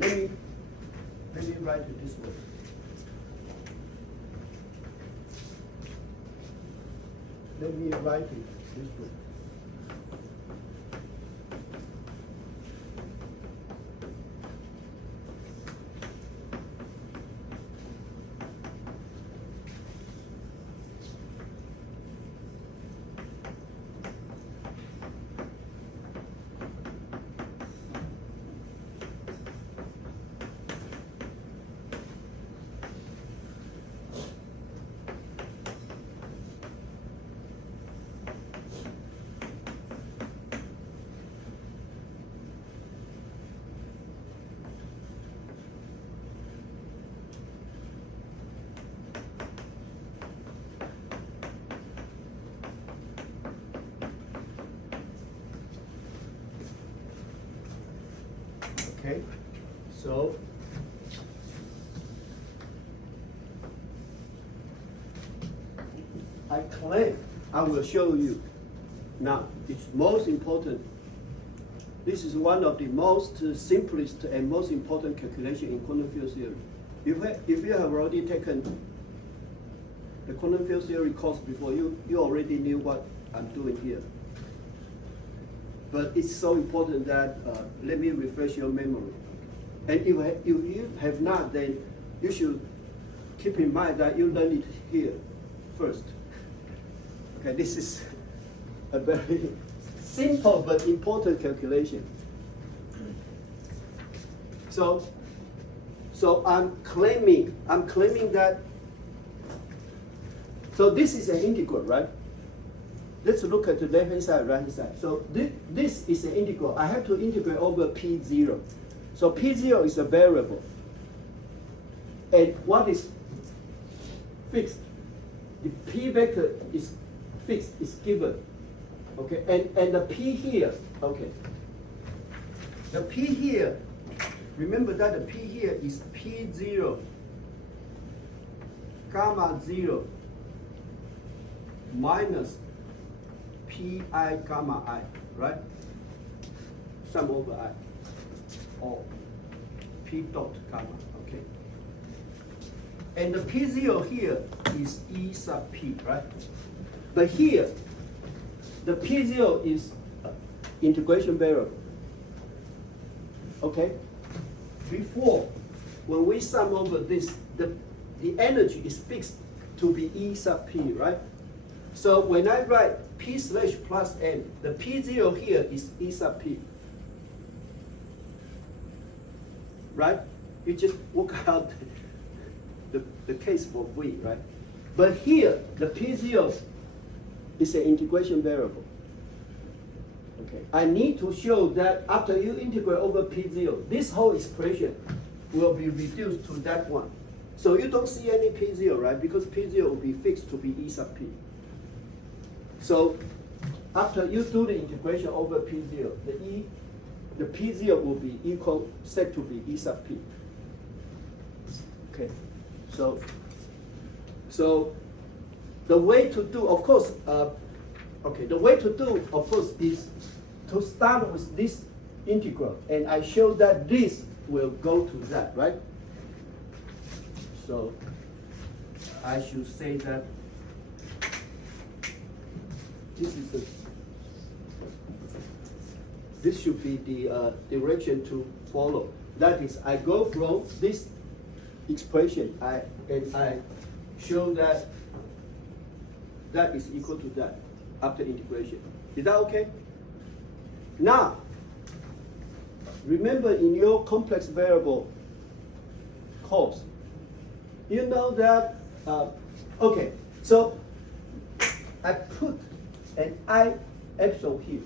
let me write it this way. Let me write it this way. Okay, so I claim, I will show you. Now, it's most important. This is one of the most simplest and most important calculation in quantum field theory. If you have already taken the quantum field theory course before, you already knew what I'm doing here. But it's so important that let me refresh your memory. And if you have not, then you should keep in mind that you learn it here first. Okay, this is a very simple but important calculation. So I'm claiming that. So this is an integral, right? Let's look at the left-hand side, right-hand side. So this is an integral. I have to integrate over P0. So P0 is a variable. And what is fixed? The P vector is fixed, is given. Okay, and the P here, okay. The P here, remember that the P here is P0, gamma 0, minus Pi gamma I, right? Sum over I, or P dot gamma, okay? And the P0 here is E sub P, right? But here, the P0 is integration variable, okay? Before, when we sum over this, the energy is fixed to be E sub P, right? So when I write P slash plus N, the P0 here is E sub P. Right? You just work out the case for V, right? But here, the P0 is an integration variable. Okay. I need to show that after you integrate over P0, this whole expression will be reduced to that one. So you don't see any P0, right? Because P0 will be fixed to be E sub P. So after you do the integration over P0, the P0 will be set to be E sub P. Okay, so the way to do, of course, is to start with this integral, and I show that this will go to that, right? So I should say that this should be the direction to follow. That is, I go from this expression, and I show that that is equal to that after integration. Is that okay? Now, remember in your complex variable course, you know that, okay, so I put an I epsilon here.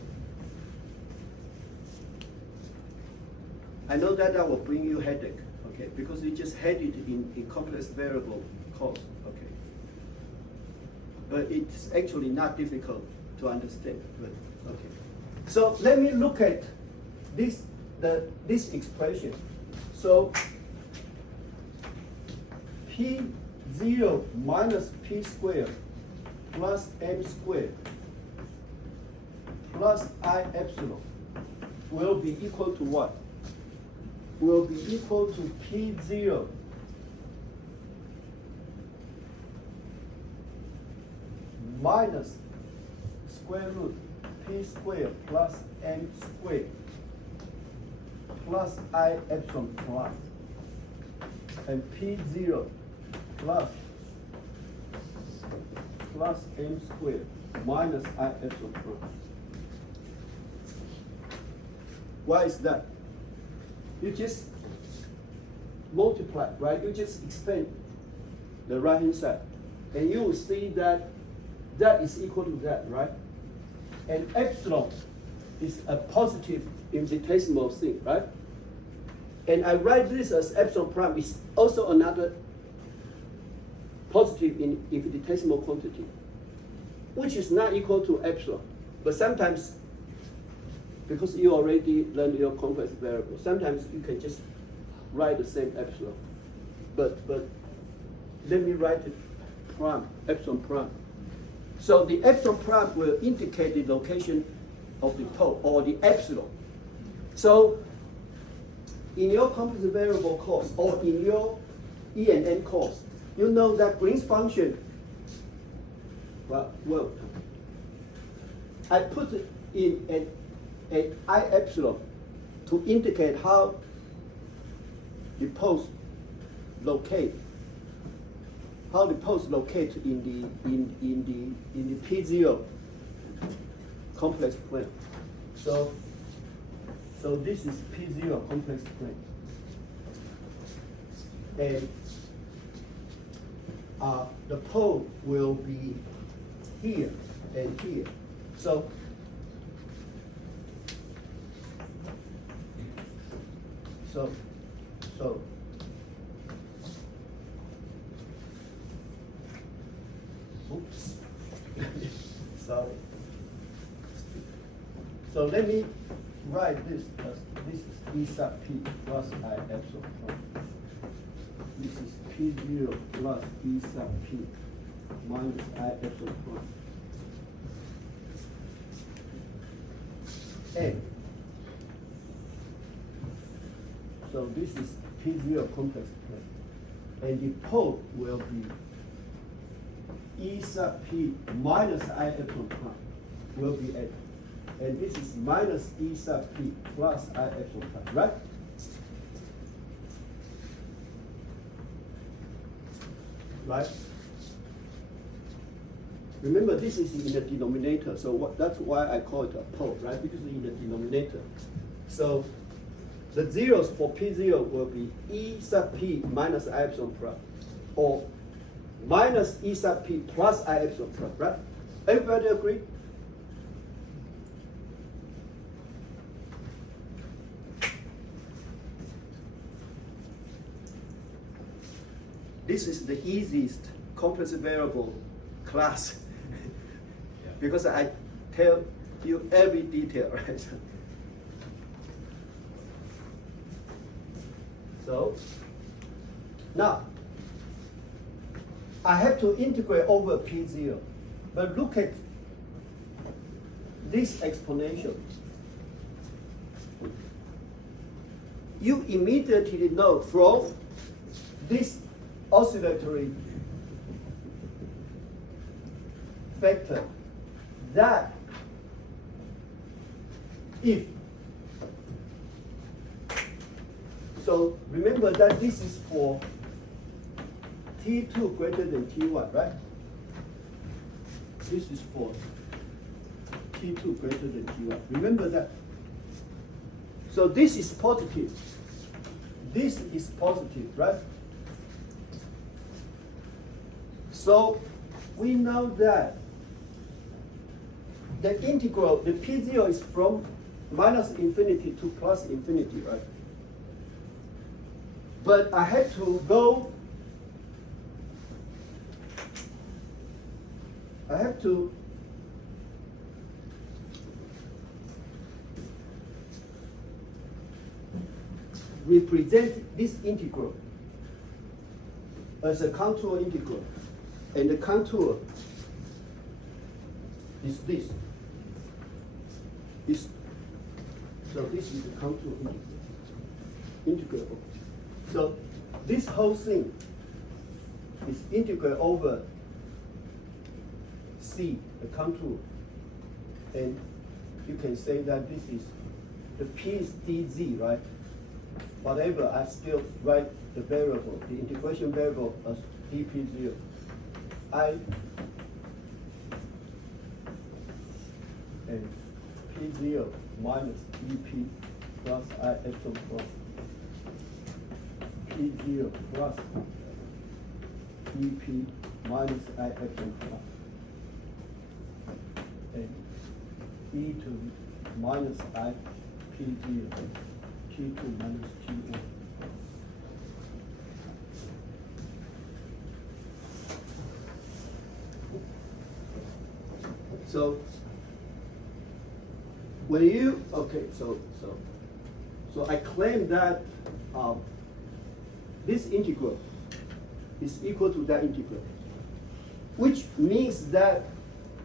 I know that will bring you headache, okay? Okay, because we just had it in complex variable course. Okay, but it's actually not difficult to understand. But okay, so let me look at this expression. So P0 minus P squared plus M squared plus I epsilon will be equal to what? Will be equal to P0 minus square root P squared plus M squared plus I epsilon plus and P0 plus M squared minus I epsilon plus. Why is that? You just multiply, right? You just expand the right hand side, and you will see that that is equal to that, right? And epsilon is a positive infinitesimal thing, right? And I write this as epsilon prime is also another positive infinitesimal quantity, which is not equal to epsilon. But sometimes, because you already learned your complex variable, sometimes you can just write the same epsilon. But let me write it prime, epsilon prime. So the epsilon prime will indicate the location of the pole, or the epsilon. So in your complex variable course, or in your E&N course, you know that Green's function, well, I put it in an I epsilon to indicate how the poles locate, in the P0 complex plane. So this is P0 complex plane, and the pole will be here and here. So oops, sorry. So let me write this as this is E sub P plus I epsilon. This is P0 plus E sub P minus I epsilon prime. And so this is P0 complex plane. And the pole will be E sub P minus I epsilon prime will be at, and this is minus E sub P plus I epsilon prime, right? Right? Remember, this is in the denominator, so that's why I call it a pole, right? Because it's in the denominator. So the zeros for P0 will be E sub P minus I epsilon prime, or minus E sub P plus I epsilon prime, right? Everybody agree? This is the easiest complex variable class because I tell you every detail, right? So now I have to integrate over P0, but look at this exponential. You immediately know from this oscillatory factor that if, so remember that this is for T2 greater than T1, right? This is for T2 greater than T1. Remember that. So this is positive. This is positive, right? So we know that the integral, the P0 is from minus infinity to plus infinity, right? But I had to go, I have to represent this integral as a contour integral. And the contour is this. So this is the contour integral. So this whole thing is integral over C, the contour. And you can say that this is the P is dz, right? Whatever, I still write the variable, the integration variable as dp0. I and p0 minus dp plus I epsilon plus p0 plus dp minus I epsilon plus and e to minus I p0 t2 minus t1. So when you so I claim that this integral is equal to that integral, which means that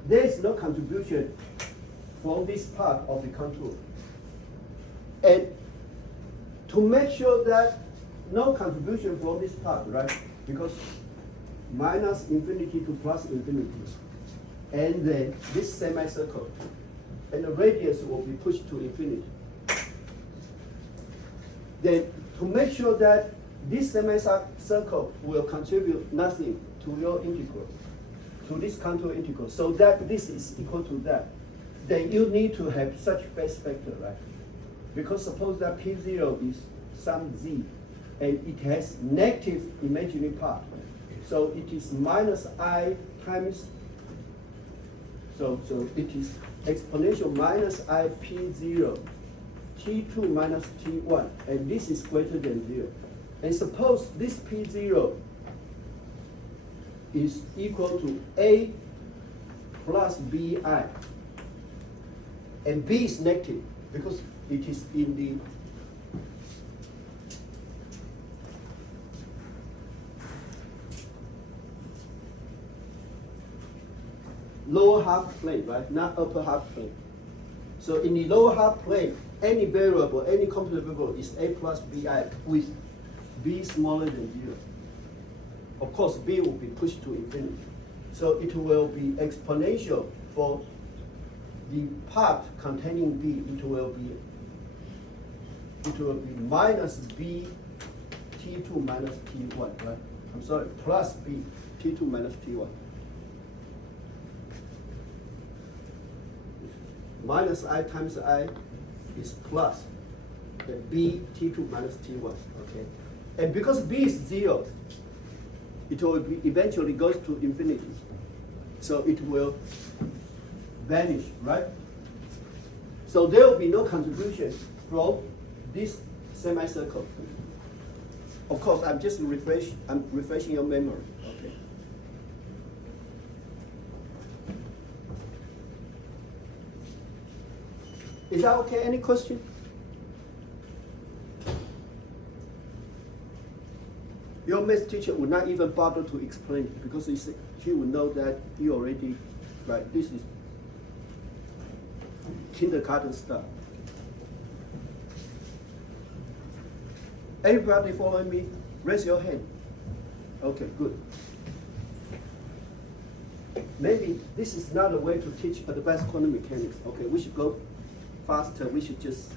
there is no contribution from this part of the contour. And to make sure that no contribution from this part, right? Because minus infinity to plus infinity, and then this semicircle, and the radius will be pushed to infinity. Then to make sure that this semicircle will contribute nothing to your integral, to this contour integral, so that this is equal to that, then you need to have such base factor, right? Because suppose that P0 is some z, and it has negative imaginary part. So it is minus I times, so it is exponential minus I P0, T2 minus T1, and this is greater than 0. And suppose this P0 is equal to A plus BI, and B is negative because it is in the lower half plane, right? Not upper half plane. So in the lower half plane, any variable, any complex variable is A plus BI with B smaller than 0. Of course, B will be pushed to infinity. So it will be exponential for the part containing B. It will be minus B T2 minus T1, right? I'm sorry, plus B T2 minus T1. Minus I times I is plus the B T2 minus T1, okay? And because B is 0, it will be eventually goes to infinity. So it will vanish, right? So there will be no contribution from this semicircle. Of course, I'm refreshing your memory, okay? Is that okay? Any question? Your math teacher would not even bother to explain it because she would know that you already, right? This is kindergarten stuff. Everybody following me? Raise your hand. Okay, good. Maybe this is not a way to teach advanced quantum mechanics. Okay, we should go faster. We should just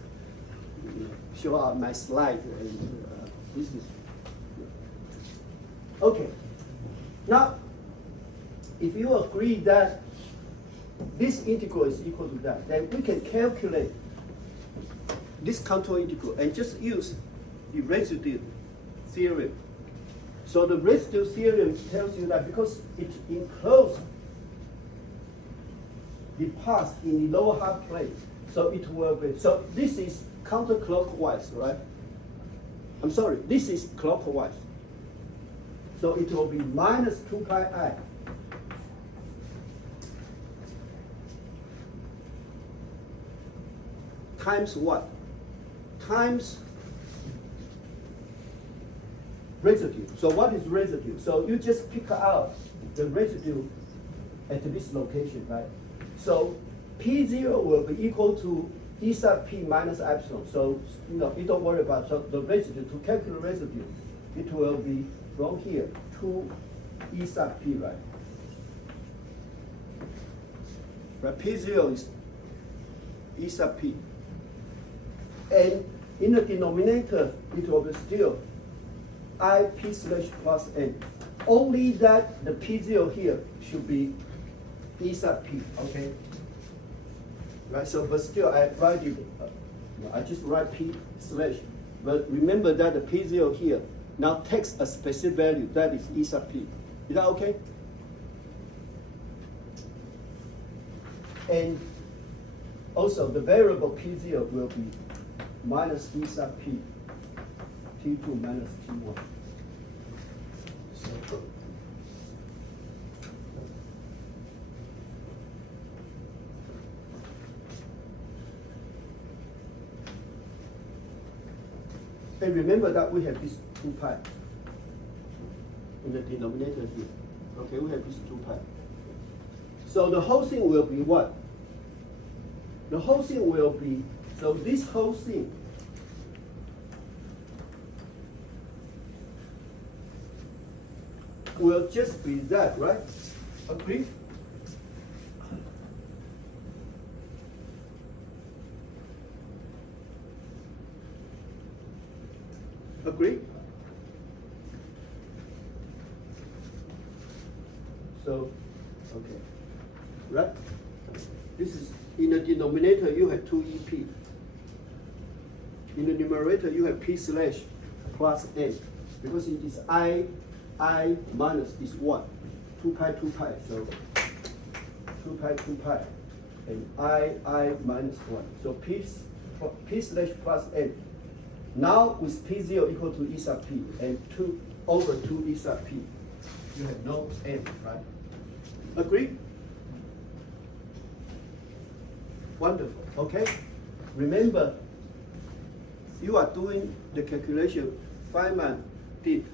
show out my slide. And this is okay. Now, if you agree that this integral is equal to that, then we can calculate this contour integral and just use the residue theorem. So the residue theorem tells you that because it encloses the parts in the lower half plane, so it will be, so this is counterclockwise, right? I'm sorry, this is clockwise. So it will be minus 2 pi I times what? Times residue. So what is residue? So you just pick out the residue at this location, right? So P0 will be equal to E sub P minus epsilon. So you don't worry about the residue. To calculate residue, it will be from here to E sub P, right? Right, P0 is E sub P. And in the denominator, it will be still IP slash plus N. Only that the P0 here should be E sub P, okay? Right, so but still I write it, I just write P slash. But remember that the P0 here now takes a specific value, that is E sub P. Is that okay? And also the variable P0 will be minus E sub P, T2 minus T1. So, and remember that we have this 2 pi in the denominator here. Okay, we have this 2 pi. So the whole thing will be what? The whole thing will be, so this whole thing will just be that, right? Agree? Agree? So, okay, right? This is, in the denominator you have 2 EP. In the numerator you have P slash plus N, because it is I minus is 1, 2 pi, 2 pi, so 2 pi, 2 pi, and I minus 1. So P slash plus N. Now with P0 equal to E sub P and 2 over 2 E sub P, you have no N, right? Agree? Wonderful, okay? Remember, you are doing the calculation Feynman did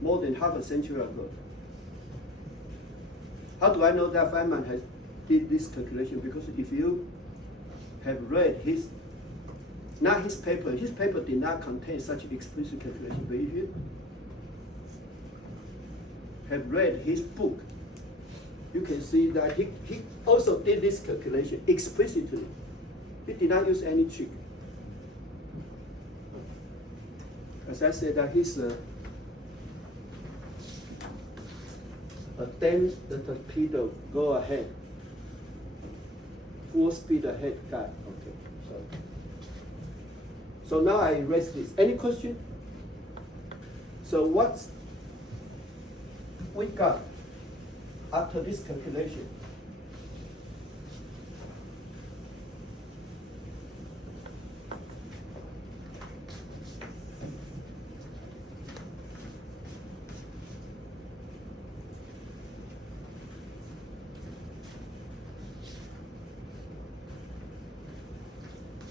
more than half a century ago. How do I know that Feynman has did this calculation? Because if you have read his, not his paper did not contain such explicit calculation, but if you have read his book, you can see that he also did this calculation explicitly. He did not use any trick. As I said, that he's a then the torpedo go ahead, full speed ahead guy. Okay, so now I erase this. Any question? So what's we got after this calculation?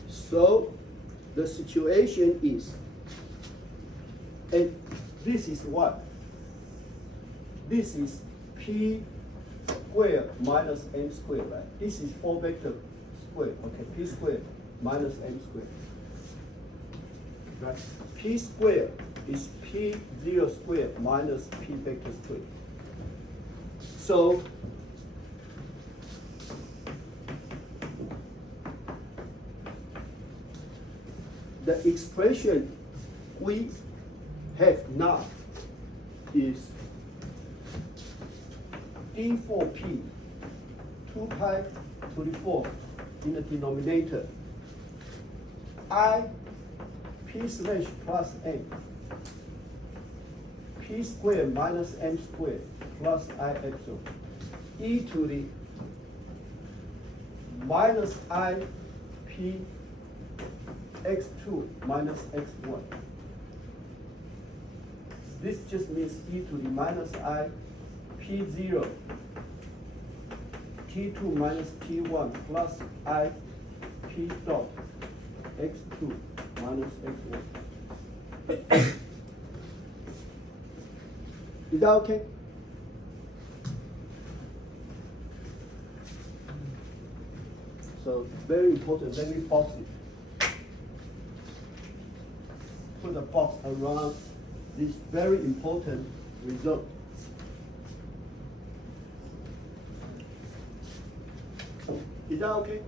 So the situation is, and this is what? This is P squared minus M squared, right? This is 4 vector squared, okay, P squared minus M squared, right? P squared is P0 squared minus P vector squared. So the expression we have now is D4P 2 pi to the 4 in the denominator, I P slash plus N, P squared minus M squared plus I epsilon, e to the minus I P x2 minus x1. This just means e to the minus I p0 t2 minus t1 plus I p dot x2 minus x1. Is that okay? So very important, let me box it. Put a box around this very important result. Is that okay?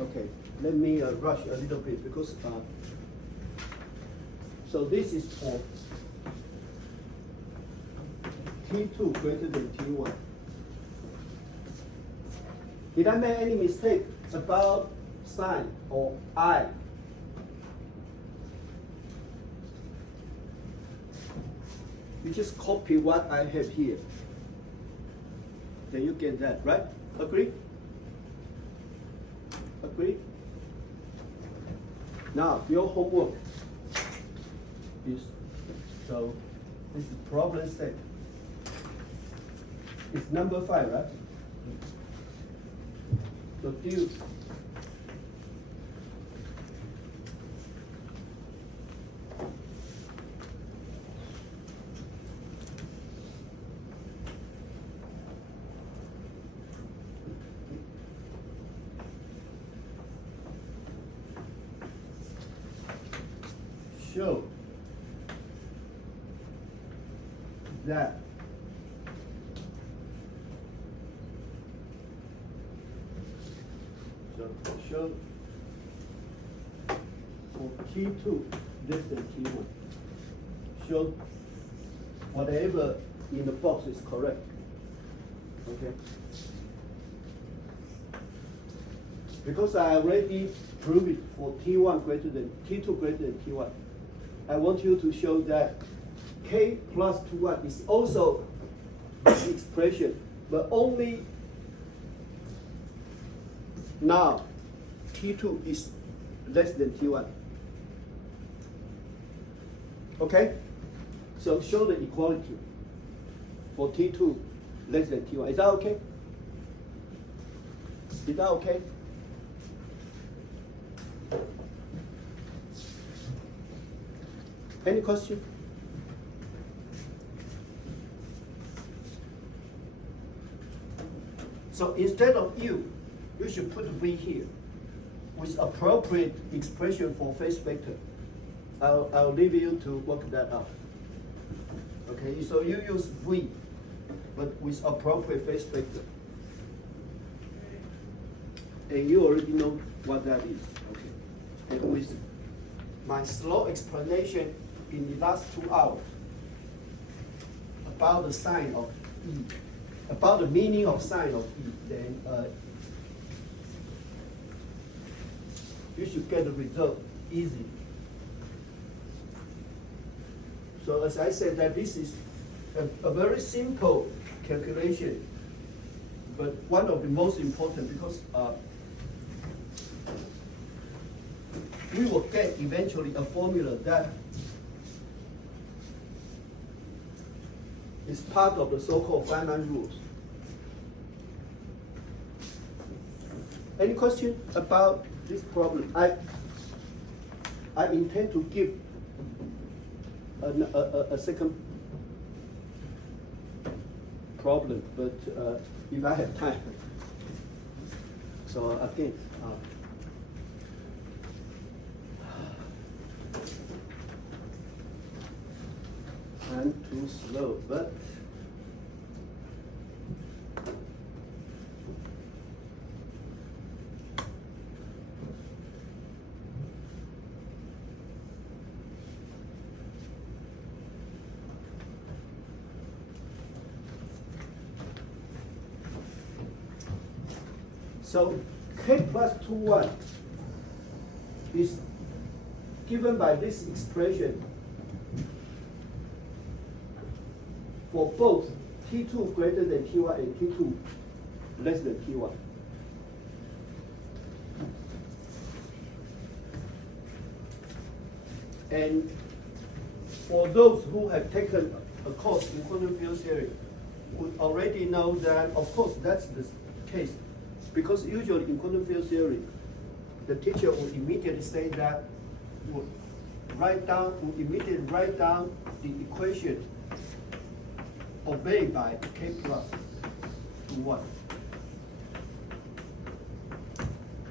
Okay, let me rush a little bit because so this is for T2 greater than T1. Did I make any mistake about sign or I? You just copy what I have here. Then you get that, right? Agree? Agree? Now, your homework is, so this is problem set. It's number 5, right? So do show that show for T2 less than T1. Show whatever in the box is correct. Okay. Because I already proved it for T1 greater than T2 greater than T1. I want you to show that K plus 2 is also the expression, but only now T2 is less than T1. Okay? So show the equality for T2 less than T1. Is that okay? Is that okay? Any question? So instead of U, you should put V here with appropriate expression for phase vector. I'll leave you to work that out. Okay, so you use V, but with appropriate phase vector. And you already know what that is. Okay. And with my slow explanation in the last 2 hours about the sign of E, about the meaning of sign of E, then you should get the result easy. So as I said, that this is a very simple calculation, but one of the most important because we will get eventually a formula that is part of the so-called finite rules. Any question about this problem? I intend to give a second problem, but if I have time. So again, I'm too slow, but so K plus 2 is given by this expression for both T2 greater than T1 and T2 less than T1. And for those who have taken a course in quantum field theory, would already know that, of course, that's the case. Because usually in quantum field theory, the teacher will immediately say that, would immediately write down the equation obeyed by k plus 1.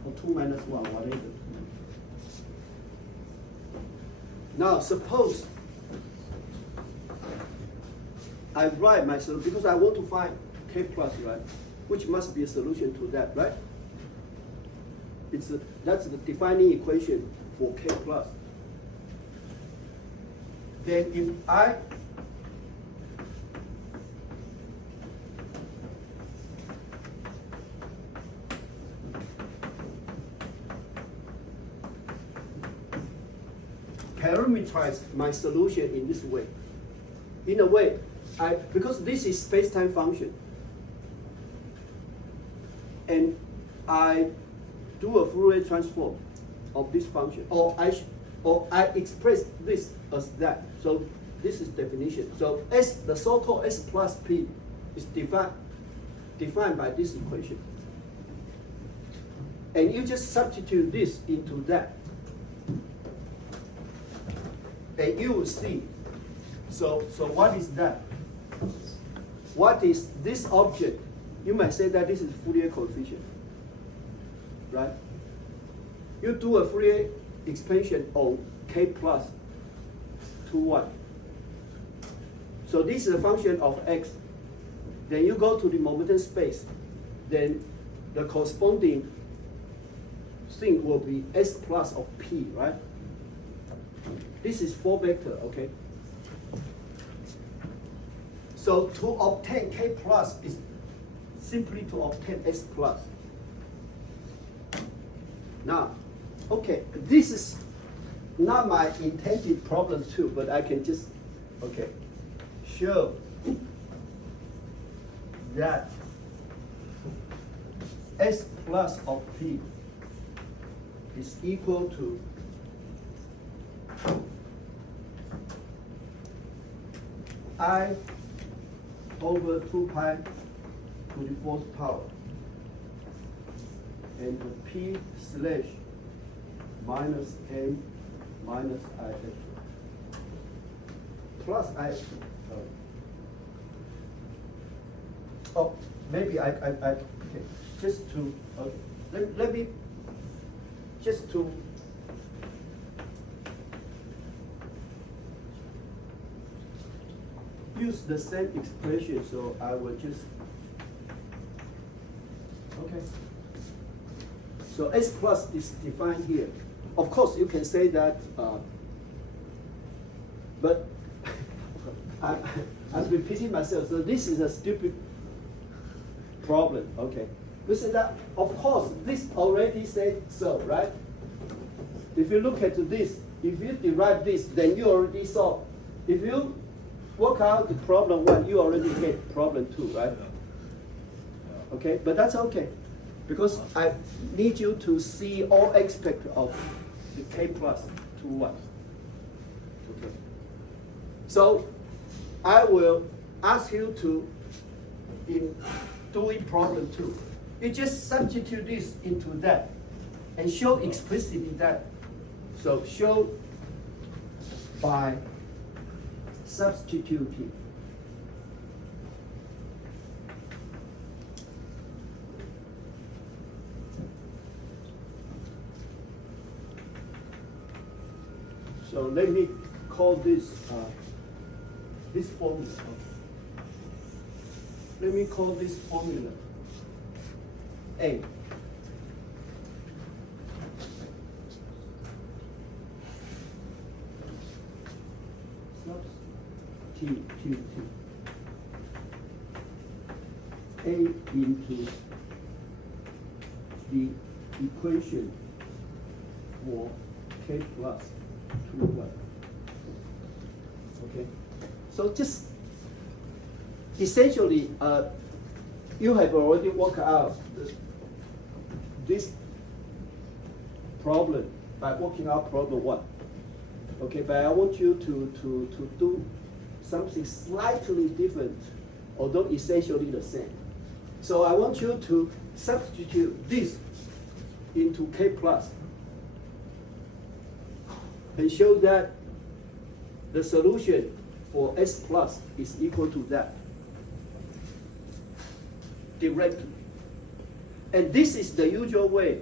Or 2 minus 1, whatever. Now, suppose I write my solution, because I want to find k plus, right? Which must be a solution to that, right? That's the defining equation for k plus. Then if I parameterize my solution in this way, in a way, because this is space-time function, and I do a Fourier transform of this function, or I express this as that. So this is definition. So S, the so-called S plus P, is defined by this equation. And you just substitute this into that, and you will see. So what is that? What is this object? You might say that this is Fourier coefficient, right? You do a Fourier expansion on k plus 1. So this is a function of x. Then you go to the momentum space. Then the corresponding thing will be S plus of P, right? This is 4 vector, okay? So to obtain k plus is simply to obtain S plus. Now, okay, this is not my intended problem too, but I can just, okay, show that S plus of P is equal to I over 2 pi to the 4th power, and P slash minus M minus I extra plus I extra. Oh, maybe I okay, just to, let me, just to, use the same expression, so I will just, okay. So S plus is defined here. Of course, you can say that, but I'm repeating myself, so this is a stupid problem, okay. Listen, that, of course, this already said so, right? If you look at this, if you derive this, then you already solve. If you work out the problem 1, you already get problem 2, right? Okay, but that's okay, because I need you to see all aspects of the k plus 1. Okay. So I will ask you to, in doing problem 2, you just substitute this into that and show explicitly that. So show by substituting. So let me call this this formula. Let me call this formula A. Substitute A into the equation for k plus 1. Okay, so just essentially, you have already worked out this problem by working out problem 1. Okay, but I want you to do something slightly different, although essentially the same. So I want you to substitute this into K plus and show that the solution for S plus is equal to that directly. And this is the usual way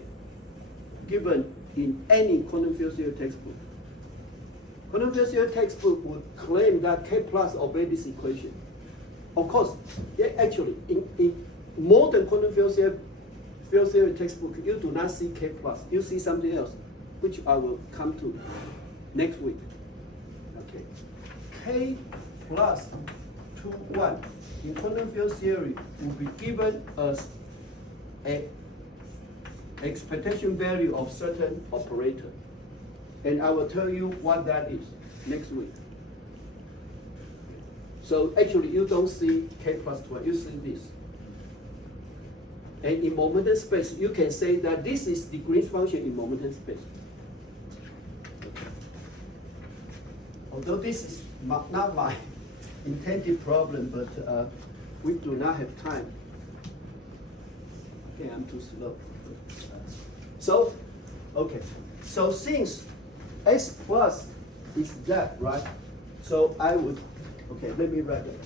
given in any quantum field theory textbook. Quantum field theory textbook would claim that K plus obeys this equation. Of course, actually, in modern quantum field theory textbook, you do not see K plus. You see something else, which I will come to next week. Okay, K plus 2, 1 in quantum field theory will be given as an expectation value of certain operator. And I will tell you what that is next week. So actually you don't see K plus 1, you see this. And in momentum space, you can say that this is the Green's function in momentum space. Although this is not my intended problem, but we do not have time. Okay, I'm too slow. So, okay. So since S plus is that, right? So I would, okay, let me write it.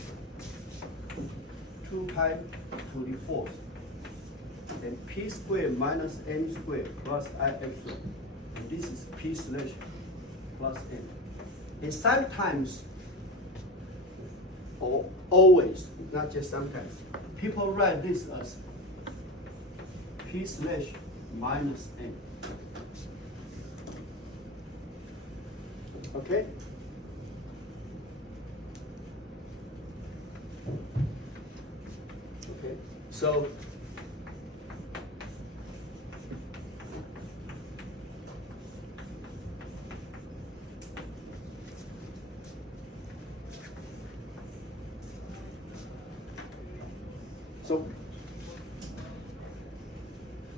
2 pi to the 4th. And P squared minus M squared plus I epsilon. And this is P slash plus M. And sometimes, or always, not just sometimes, people write this as P slash minus M. Okay? Okay, so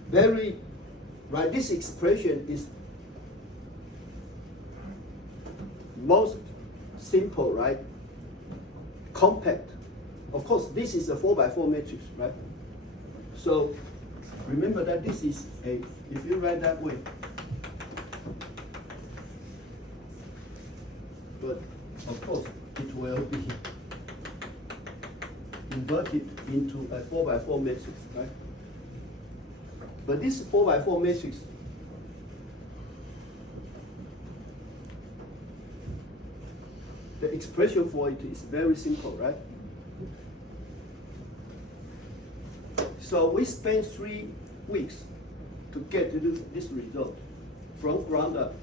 very, right, this expression is most simple, right? Compact. Of course, this is a 4x4 matrix, right? So remember that this is a, if you write that way, but of course it will be inverted into a 4x4 matrix, right? But this 4x4 matrix the expression for it is very simple, right? So we spent 3 weeks to get to this result from ground up,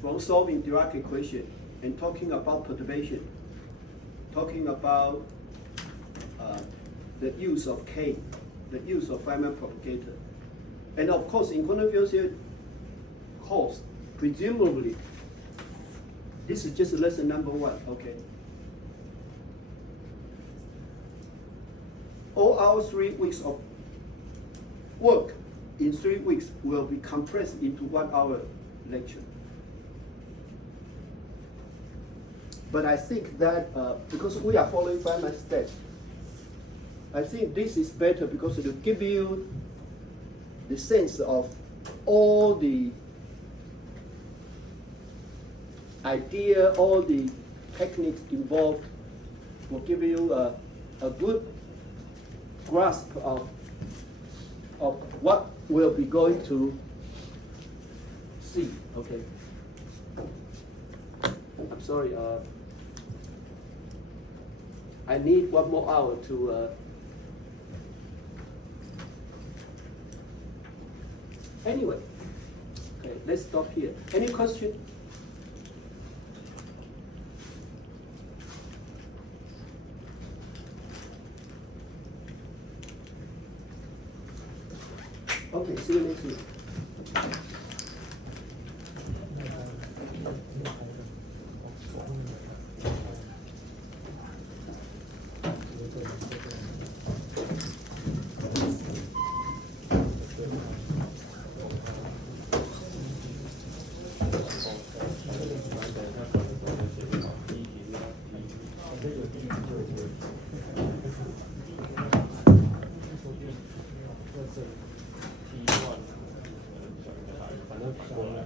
from solving Dirac equation and talking about perturbation, talking about the use of K, the use of Feynman propagator. And of course, in quantum field theory course, presumably, this is just lesson number 1, okay? All our 3 weeks of work in 3 weeks will be compressed into 1 hour lecture. But I think that because we are following Feynman's steps, I think this is better because it will give you the sense of all the idea, all the techniques involved, will give you a good grasp of what we'll be going to see. Okay. I'm sorry. I need 1 more hour to. Anyway, okay, let's stop here. Any question? Okay, see you next week. 反正反过来。